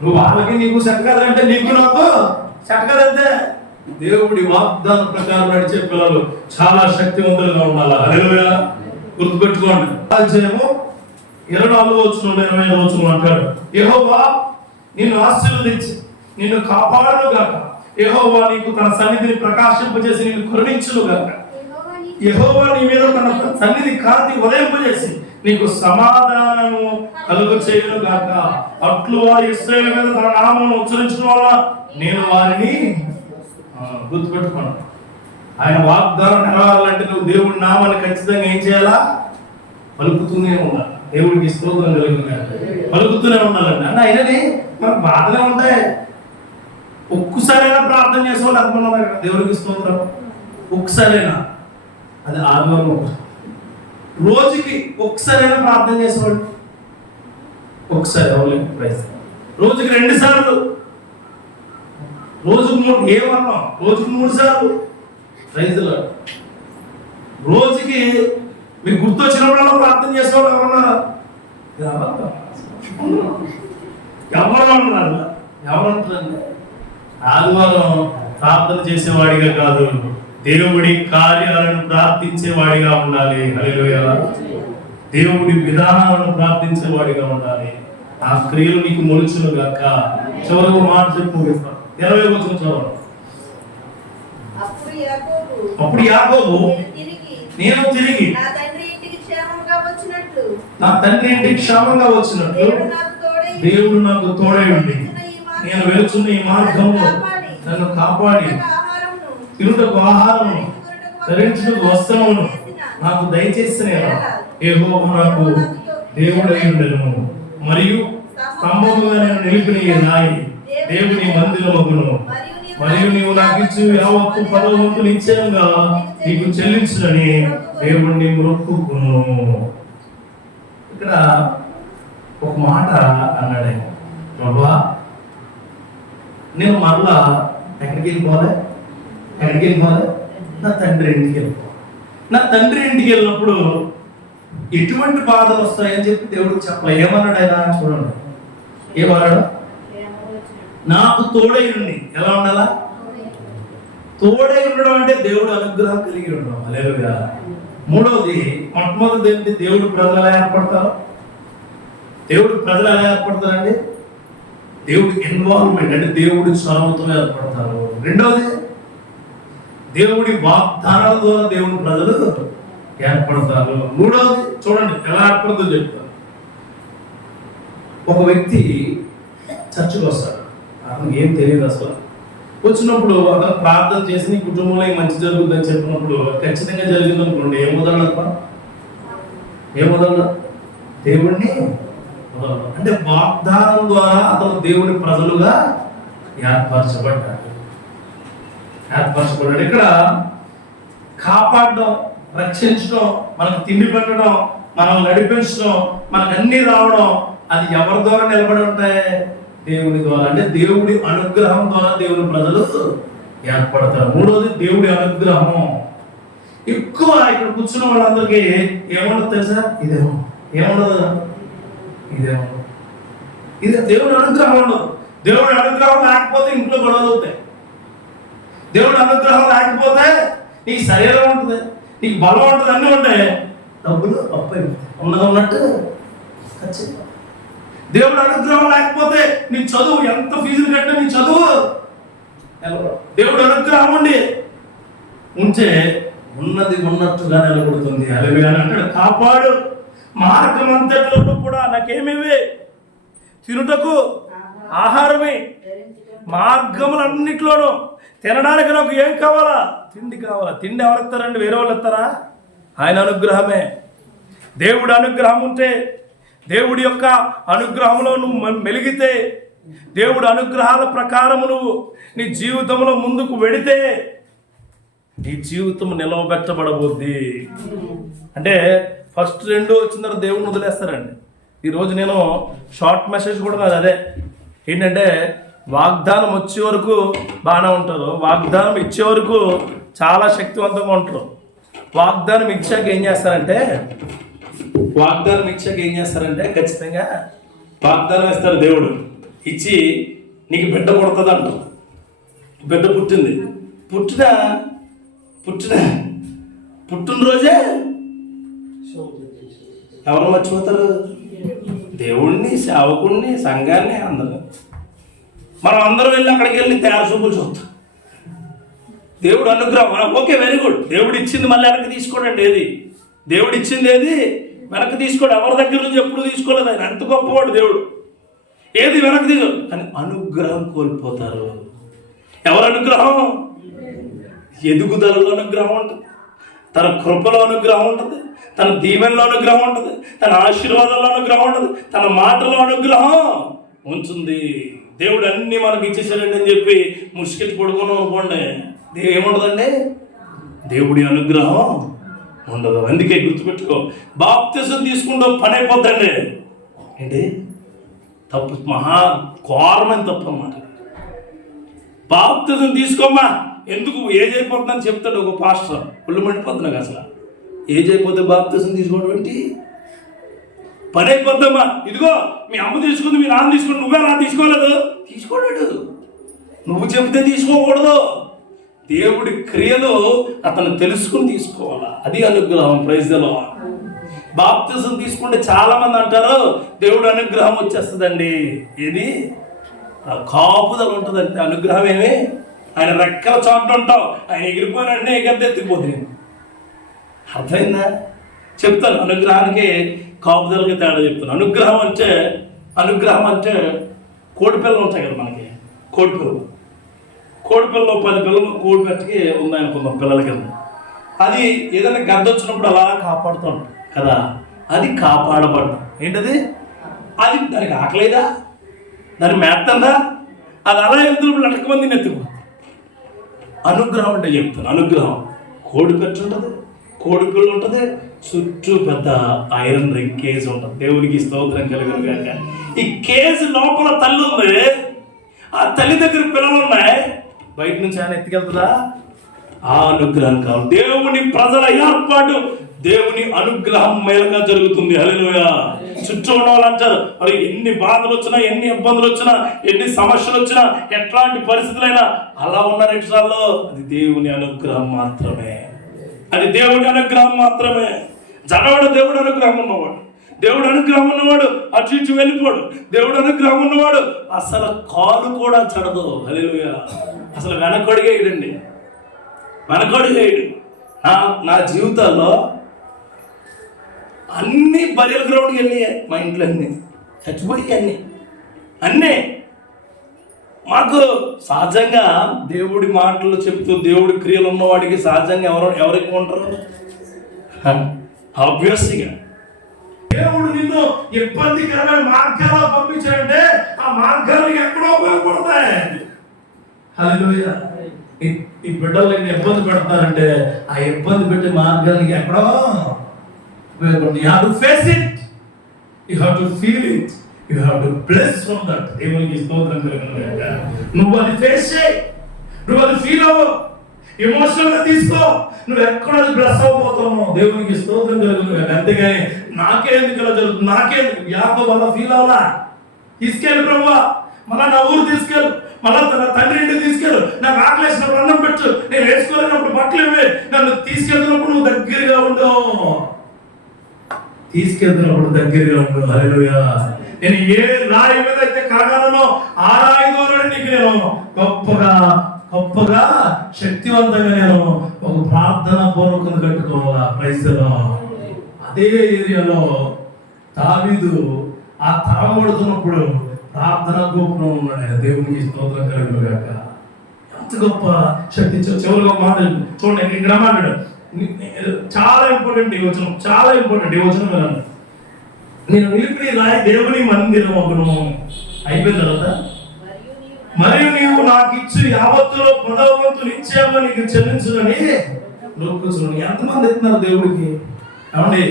నువ్వు వాళ్ళకి నీకు సెట్ కాదంటే నీకు నాకు సెట్ కాదంటే. దేవుడి వాగ్దాన ప్రకారం నడిచే పిల్లలు చాలా శక్తివంతులుగా ఉండాలి. హల్లెలూయా. గుర్తుపెట్టుకోండి. అధ్యాయము 24-25 అంటాడు, యెహోవా నిన్ను ఆశీర్వదించి నిన్ను కాపాడును గాక. యెహోవా నీకు తన సన్నిధిని ప్రకాశింపజేసి నిన్ను కరుణించును గాక. యెహోవా నీ మీద తన సన్నిధి కాంతి ఉదయింపజేసి నీకు సమాధానము కలుగు చేయును గాక. అట్లు వారి ఇశ్రాయేలు మీద తన నామమును ఉచ్చరించడం వల్ల నేను వారిని గుర్తుపెట్టుకోండి. ఆయన వాగ్దానం నెరవేరాలంటే నువ్వు దేవుడి నామాన్ని ఖచ్చితంగా ఏం చేయాలా? పలుకుతూనే ఉండాలి. దేవుడికి స్తోత్రం కలిగిన పలుకుతూనే ఉండాలండి. అంటే అయినది మనకు బాధనే ఉంటాయి. ఒక్కసారైనా ప్రార్థన చేసేవాళ్ళు అనుకున్నాం కదా, దేవుడికి స్తోత్రం. ఒక్కసారైనా, అది ఆదివారం రోజుకి ఒక్కసారైనా ప్రార్థన చేసేవాళ్ళు. ఒక్కసారి అవ్వలేదు ప్రైజ్. రోజుకి 2 సార్లు, రోజుకు 3, ఏమన్నాం రోజుకు 3 సార్లు ప్రైజ్లో. రోజుకి మీకు గుర్తొచ్చినప్పుడల్లా ప్రార్థన చేసేవాళ్ళు ఎవరున్నారా? ఎవరు ఉన్నారు? ఎవరంటారండి? ఆదివారం ప్రార్థన చేసేవాడిగా కాదు, దేవుడి కార్యాలను ప్రార్థించేవాడిగా ఉండాలి. హల్లెలూయా. దేవుడి విధానాలను ప్రార్థించేవాడిగా ఉండాలి. ఆ క్రియలు నీకు మొలుచును గాక. చివరకు మాట చెప్పు, 20 వచనం చదవండి. అప్పుడు యాకోబు నేను తిరిగి నా తండ్రి ఇంటికి క్షేమంగా వచ్చినట్లు దేవుడు నాకు తోడై ఉండి నేను వెళుచున్న ఈ మార్గంలో నన్ను కాపాడి తినుటకు ఆహారమును ధరించుటకు వస్త్రమును నాకు దయచేసిన యెహోవా నాకు దేవుడై ఉండెను. మరియు స్తంభముగా నేను నిలిపిన ఈ రాయి దేవుని మందిరమగును. మరియు నీవు నాకు ఇచ్చి యావత్తు 10వ వంతు నిశ్చయంగా నీకు చెల్లించునని దేవుణ్ణి మొక్కుకును. ఇక్కడ ఒక మాట అన్నాడు, ప్రభువా నేను మరలా ఎక్కడికి వెళ్ళిపోవాలి? నా తండ్రి ఇంటికి వెళ్ళిపోవాలి. నా తండ్రి ఇంటికి వెళ్ళినప్పుడు ఎటువంటి బాధలు వస్తాయని చెప్పి దేవుడికి చెప్పలే. ఏమన్నాడు ఆయన? చూడండి, ఏమన్నాడు? నాకు తోడై ఉండి. ఎలా ఉండాలా? తోడై ఉండడం అంటే దేవుడు అనుగ్రహం కలిగి ఉండడం. హల్లెలూయా. మూడవది, మొట్టమొదటి ఏంటి? దేవుడు ప్రజలు ఎలా ఏర్పడతారు? దేవుడు ప్రజలు ఎలా ఏర్పడతారండి? దేవుడి ఇన్వాల్వ్మెంట్ అంటే దేవుడి చొరవతో ఏర్పడతారు. రెండవది, దేవుడి వాగ్దానాల ద్వారా దేవుడి ప్రజలు ఏర్పడతారు. మూడవది చూడండి ఎలా ఏర్పడుతుందో చెప్తారు. ఒక వ్యక్తి చర్చకు వస్తాడు, అతనికి ఏం తెలియదు అసలు. వచ్చినప్పుడు అతను ప్రార్థన చేసి నీ కుటుంబంలో మంచి జరుగుతుందని చెప్పినప్పుడు ఖచ్చితంగా జరిగింది అనుకోండి, ఏమొదలన్నా దేవుణ్ణి అంటే వాగ్దానం ద్వారా అతను దేవుని ప్రజలుగా ఏర్పరచబడ్డాడు. ఇక్కడ కాపాడడం, రక్షించడం, మనకు తిండి పెట్టడం, మనం నడిపించడం, మనకు అన్ని రావడం, అది ఎవరి ద్వారా నిలబడి ఉంటాయి? దేవుని ద్వారా. అంటే దేవుడి అనుగ్రహం ద్వారా దేవుని ప్రజలు ఏర్పడతారు. మూడోది దేవుడి అనుగ్రహం. ఎక్కువ ఇక్కడ కూర్చున్న వాళ్ళందరికీ ఏముండదు తెలుసా? ఏముండదు ఇదే దేవుడి అనుగ్రహం ఉండదు. దేవుడి అనుగ్రహం లేకపోతే ఇంట్లో గొడవలు అవుతాయి. దేవుడి అనుగ్రహం లేకపోతే నీకు శరీరం ఉంటుంది, నీకు బలం ఉంటుంది, అన్నీ ఉంటాయి, డబ్బులు అప్పై ఉన్నది ఉన్నట్టు ఖచ్చితంగా. దేవుడు అనుగ్రహం లేకపోతే నీ చదువు ఎంత ఫీజులు కట్టినా నీ చదువు. దేవుడు అనుగ్రహం ఉంటే ఉన్నది ఉన్నట్టుగా నిలబడుతుంది. హల్లెలూయా అంటాడు, కాపాడు మార్గం అంతటిలో కూడా నాకేమివే? తినుటకు ఆహారమే. మార్గములన్నిట్లోనూ తినడానికి నాకు ఏం కావాలా? తిండి కావాలా. తిండి ఎవరు ఇస్తారండి? వేరే వాళ్ళు ఇస్తారా? ఆయన అనుగ్రహమే. దేవుడి అనుగ్రహం ఉంటే, దేవుడి యొక్క అనుగ్రహంలో నువ్వు మెలిగితే, దేవుడి అనుగ్రహాల ప్రకారము నువ్వు నీ జీవితంలో ముందుకు వెడితే నీ జీవితం నిలవబెట్టబడబోద్ది. అంటే ఫస్ట్ 2 వచ్చిన తర్వాత దేవుడిని వదిలేస్తారండి. ఈరోజు నేను షార్ట్ మెసేజ్ కూడా నాది అదే. ఏంటంటే వాగ్దానం వచ్చే వరకు బాగానే ఉంటారు, వాగ్దానం ఇచ్చే వరకు చాలా శక్తివంతంగా ఉంటారు. వాగ్దానం ఇచ్చాక ఏం చేస్తారంటే వాగ్దానం ఇచ్చాక ఏం చేస్తారంటే ఖచ్చితంగా వాగ్దానం ఇస్తారు దేవుడు. ఇచ్చి నీకు బిడ్డ పుడుతుంది అంట. బిడ్డ పుట్టింది. పుట్టినరోజే ఎవరు మర్చిపోతారు? దేవుణ్ణి, సేవకుణ్ణి, సంఘాన్ని, అందరూ. మనం అందరం వెళ్ళి అక్కడికి వెళ్ళి తయారు చూపులు చూస్తాం. దేవుడు అనుగ్రహం ఓకే, వెరీ గుడ్. దేవుడు ఇచ్చింది మళ్ళీ వెనక్కి తీసుకోడండి. ఏది దేవుడు ఇచ్చింది ఏది వెనక్కి తీసుకోడు. ఎవరి దగ్గర నుంచి ఎప్పుడు తీసుకోలేదు ఆయన. అంత గొప్పవాడు దేవుడు. ఏది వెనక్కి తీసుకోడు. కానీ అనుగ్రహం కోల్పోతారు. ఎవరు అనుగ్రహం? ఎదుగుదలలో అనుగ్రహం ఉంటుంది, తన కృపలో అనుగ్రహం ఉంటుంది, తన దీవెనలో అనుగ్రహం ఉంటుంది, తన ఆశీర్వాదంలో అనుగ్రహం ఉంటుంది, తన మాటలో అనుగ్రహం ఉంచుంది. దేవుడు అన్ని మనకి ఇచ్చేసాడండి అని చెప్పి ముసుకెట్టి పడుకున్నాం అనుకోండి, ఏముండదండి? దేవుడి అనుగ్రహం ఉండదు. అందుకే గుర్తుపెట్టుకో, బాప్తిజం తీసుకుంటూ పని అయిపోద్దండి. ఏంటి తప్పు? మహా ఘోరమైన తప్పు అన్నమాట. బాప్తిజం తీసుకోమ్మా, ఎందుకు ఏజ్ అయిపోతుందని చెప్తాడు ఒక పాస్టర్. ఒళ్ళు మండిపోతుంది నాకు అసలు. ఏజ్ అయిపోతే బాప్తిజం తీసుకోవడం ఏంటి? పని అయిపోద్దమ్మా. ఇదిగో మీ అమ్మ తీసుకుంది, మీ నాన్న తీసుకుంది, నువ్వే నా తీసుకోలేదు. తీసుకోలేడు. నువ్వు చెప్తే తీసుకోకూడదు. దేవుడి క్రియలు అతను తెలుసుకుని తీసుకోవాలా. అది అనుగ్రహం. Praise the Lord. బాప్తిజం తీసుకుంటే చాలా మంది అంటారు దేవుడు అనుగ్రహం వచ్చేస్తుందండి. ఏది కాపుదల ఉంటుందంటే అనుగ్రహం ఏమి? ఆయన రెక్కల చాటు ఉంటావు, ఆయన ఎగిరిపోయినంటే ఎగద్దెత్తిపోతుంది. అర్థమైందా? చెప్తాను. అనుగ్రహానికి కాపుదలకి తేడా చెప్తాను. అనుగ్రహం అంటే కోడి పిల్లలు ఉంటాయి కదా మనకి. కోడి పిల్లలు 10 పిల్లలు కోడి పెట్టకి ఉందనుకుందాం పిల్లల కింద. అది ఏదైనా గద్ద వచ్చినప్పుడు అలా కాపాడుతాం కదా, అది కాపాడబడ్డం. ఏంటది? అది దానికి ఆకలేదా? దాన్ని మేత్తందా? అది అలా వెళ్తున్నప్పుడు అటకమంది ఎత్తుకు. అనుగ్రహం అంటే చెప్తాను. అనుగ్రహం కోడి పెట్టు ఉంటుంది, కోడి పిల్ల ఉంటుంది, చుట్టూ పెద్ద ఐరన్ రింగ్ కేజ్ ఉంటుంది. దేవునికి స్తోత్రం కలుగునుగాక. ఈ కేజ్ లోపల తల్లి ఉంది, ఆ తల్లి దగ్గర పిల్లలు ఉన్నాయి. బయట నుంచి ఆయన ఎత్తుకెళ్తుందా? ఆ అనుగ్రహం కావాలి. దేవుని ప్రజల ఏర్పాటు దేవుని అనుగ్రహం మేలుగా జరుగుతుంది. హల్లెలూయా. చుట్టూ ఉన్న వాళ్ళు అంటారు, మరి ఎన్ని బాధలు వచ్చినా, ఎన్ని ఇబ్బందులు వచ్చినా, ఎన్ని సమస్యలు వచ్చినా, ఎట్లాంటి పరిస్థితులైనా అలా ఉన్న నిమిషాల్లో అది దేవుని అనుగ్రహం మాత్రమే. అది దేవుడి అనుగ్రహం మాత్రమే. జనవాడు దేవుడు అనుగ్రహం ఉన్నవాడు. దేవుడు అనుగ్రహం ఉన్నవాడు అటు ఇటు వెళ్ళిపోడు. దేవుడు అనుగ్రహం ఉన్నవాడు అసలు కాలు కూడా చడదు. హల్లెలూయా. అసలు వెనకడుగేయడండి, వెనకడుగేయడు. నా జీవితాల్లో అన్ని బరియల్ గ్రౌండ్కి వెళ్ళాయి. మా ఇంట్లో అన్నీ చచ్చిపోయి అన్నీ మాకు సహజంగా దేవుడి మాటలు చెప్తూ దేవుడి క్రియలు ఉన్నవాడికి సహజంగా ఎవరు ఎక్కువ ఉంటారు? ఆబ్వియస్గా దేవుడు నిన్ను ఇబ్బందికరమైన మార్గాల్లో పంపించాడంటే ఆ మార్గాలు ఎక్కడో ఉపయోగపడతాయి. హల్లెలూయా. ఈ బిడ్డలు నిన్ను ఇబ్బంది పెడతారంటే ఆ ఇబ్బంది పెట్టే మార్గాలకి ఎక్కడో ఉపయోగపడుతుంది. You have to face it, you have to feel it, you have to bless from that. దేవునికి స్తోత్రం కలుగునుగాక. నువ్వు అది ఫేస్ చేయి, నువ్వు అది ఫీల్ అవ్వు, ఎమోషనల్ గా తీసుకో. నువ్వు ఎక్కడ బ్లెస్ అవ్వబోతున్నావు. దేవునికి స్తోత్రం కలుగునుగాక. అంతేగాని నాకేందుకు ఇలా జరుగుతుంది, నాకేందుకు యాకోబు వల్ల ఫీల్ అవ్వాలా? తీసుకెళ్ళి ప్రభువా, మళ్ళా నా ఊరు తీసుకెళ్ళు, మళ్ళా తన తండ్రి ఇంటికి తీసుకెళ్ళు, నాకు ఆకలేసినప్పుడు అన్నం పెట్టు, నేను వేసుకోలేనప్పుడు బట్టలు ఇవ్వి, నన్ను తీసుకెళ్తున్నప్పుడు నువ్వు దగ్గరగా ఉండవు, తీసుకెళ్తున్నప్పుడు దగ్గరగా ఉండవు. హల్లెలూయా. నేను ఏ రాయి మీద అయితే కరగాలనో ఆ రాయి ద్వారా నీకు నేను గొప్పగా శక్తివంతంగా నేను ఒక ప్రార్థన పూర్వకం కట్టుకోవాలా. Praise the Lord. అదే ఏరియాలో దావీదు ఆ తరమడుతున్నప్పుడు ప్రార్థన గోపురం ఉన్నాడు. దేవునికి స్తోత్రం కలుగునుగాక. ఎంత గొప్ప శక్తి. చివరిగా మాట చూడండి, ఇక్కడ మాట్లాడు. చాలా ఇంపార్టెంట్ ఈ వచనం, చాలా ఇంపార్టెంట్ ఈ వచనం. నేను నిలిపి రాయి దేవుని మందిరం ఒకను అయిపోయిన తర్వాత, మరియు నీవు నాకు ఇచ్చి యావత్తులో 10వ వంతు నిశ్చయంగా నీకు చెల్లించునని లోకుచున్నాను. ఎంతమంది ఎత్తున్నారు దేవుడికి? ఏమండి,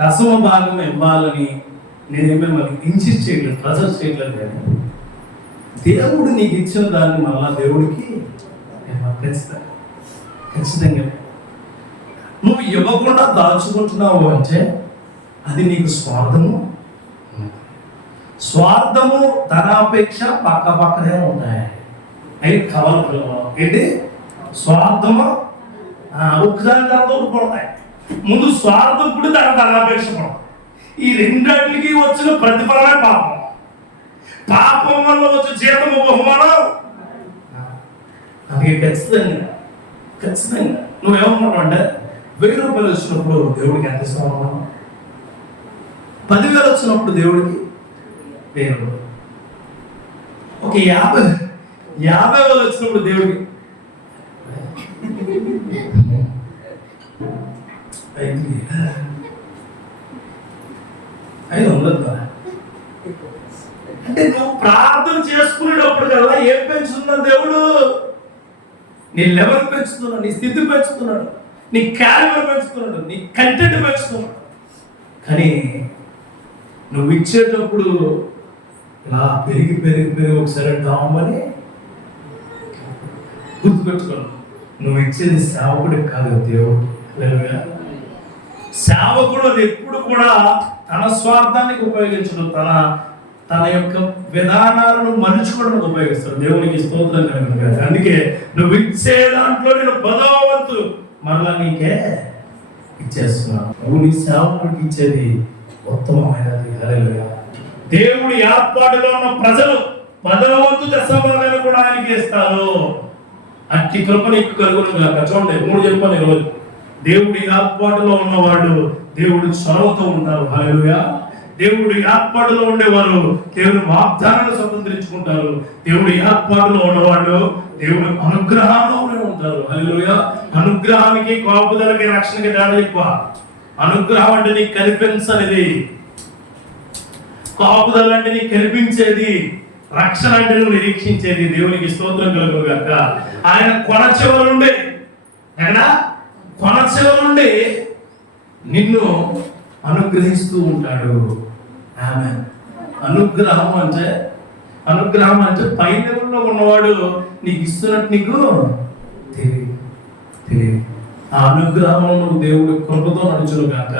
దశమ భాగం ఇవ్వాలని నేనేమే మనకి ఇన్సిస్ట్ చేయట్లేదు, ప్రెజర్ చేయట్లేదు. కానీ దేవుడు నీకు ఇచ్చిన దాన్ని మళ్ళా దేవుడికి ఖచ్చితంగా నువ్వు ఇవ్వకుండా దాచుకుంటున్నావు అంటే అది నీకు స్వార్థము. స్వార్థము ధనాపేక్ష పక్క పక్కనే ఉంటాయి. అవి కవలు ఏంటి? స్వార్థము ఒకసారి తర్వాత పడతాయి. ముందు స్వార్థం కూడా దాని ధనాపేక్ష పడతాయి. ఈ రెండింటికి వచ్చిన ప్రతిఫలమే పాపం. పాపం వల్ల వచ్చే జీతము బహుమానం. అందుకే ఖచ్చితంగా నువ్వేమన్నావు అంటే 1000 రూపాయలు వచ్చినప్పుడు దేవుడికి ఎంత ఇస్తావు? 10,000 వచ్చినప్పుడు దేవుడికి 1000 రూపాయలు. ఒక 50,000 వచ్చినప్పుడు దేవుడికి 500 కదా. అంటే నువ్వు ప్రార్థన చేసుకునేటప్పుడు కదా ఏం పెంచుతున్నాడు దేవుడు? నీ లెవెల్ పెంచుతున్నాడు, నీ స్థితి పెంచుతున్నాడు, నీ క్యాలిబర్ పెంచుతున్నాడు, నీ కంటెంట్ పెంచుతున్నాడు. కానీ నువ్వు ఇచ్చేటప్పుడు ఇలా పెరిగి ఒకసారి డామని గుర్తుపెట్టుకోను. నువ్వు ఇచ్చేది సేవకుడికి కాదు, దేవుడు. సేవకుడు అది ఎప్పుడు కూడా తన స్వార్థానికి ఉపయోగించడం, తన యొక్క విధానాలను మలుచుకోవడానికి ఉపయోగిస్తాడు. దేవునికి స్తోత్రం కలుగుతుంది. అందుకే నువ్వు ఇచ్చే దాంట్లో నేను 10వ వంతు మరలా నీకే ఇచ్చేస్తున్నావు. నువ్వు నీ సేవకుడికి ఇచ్చేది ఉత్తమమైనది. హల్లెలూయా. దేవుడి ఏర్పాటులో ఉన్న ప్రజలు 10వ వంతు దశభాగాన్ని కూడా ఆయనకి ఇస్తారు. అట్టి కృప నీకు కలుగును గాక. చూడండి 3 చెప్పాను ఈరోజు. దేవుడి ఏర్పాటులో ఉన్నవాడు దేవుడి చొరవతో ఉంటారు. హల్లెలూయా. దేవుడి ఏర్పాటులో ఉండేవారు దేవుని వాగ్దానాన్ని స్వతంత్రించుకుంటారు. దేవుడి ఏర్పాటులో ఉన్నవాడు దేవుడి అనుగ్రహంలోనే ఉంటారు. హల్లెలూయా. అనుగ్రహానికి కాపుదలకి రక్షణకి తేడా ఎక్కువ. అనుగ్రహం అంటే నీకు కనిపించనిది, కాపుదల అంటే నీకు కనిపించేది, రక్షణ అంటే నువ్వు నిరీక్షించేది. దేవునికి స్తోత్రం కలుగును గాక. ఆయన కొన చివరుండి నిన్ను అనుగ్రహిస్తూ ఉంటాడు. ఆమేన్. అనుగ్రహం అంటే పైన ఉన్నవాడు నీకు ఇస్తున్నట్టు నీకు తెలియదు. ఆ అనుగ్రహం నువ్వు దేవుడి కృపతో నడుచును గాక.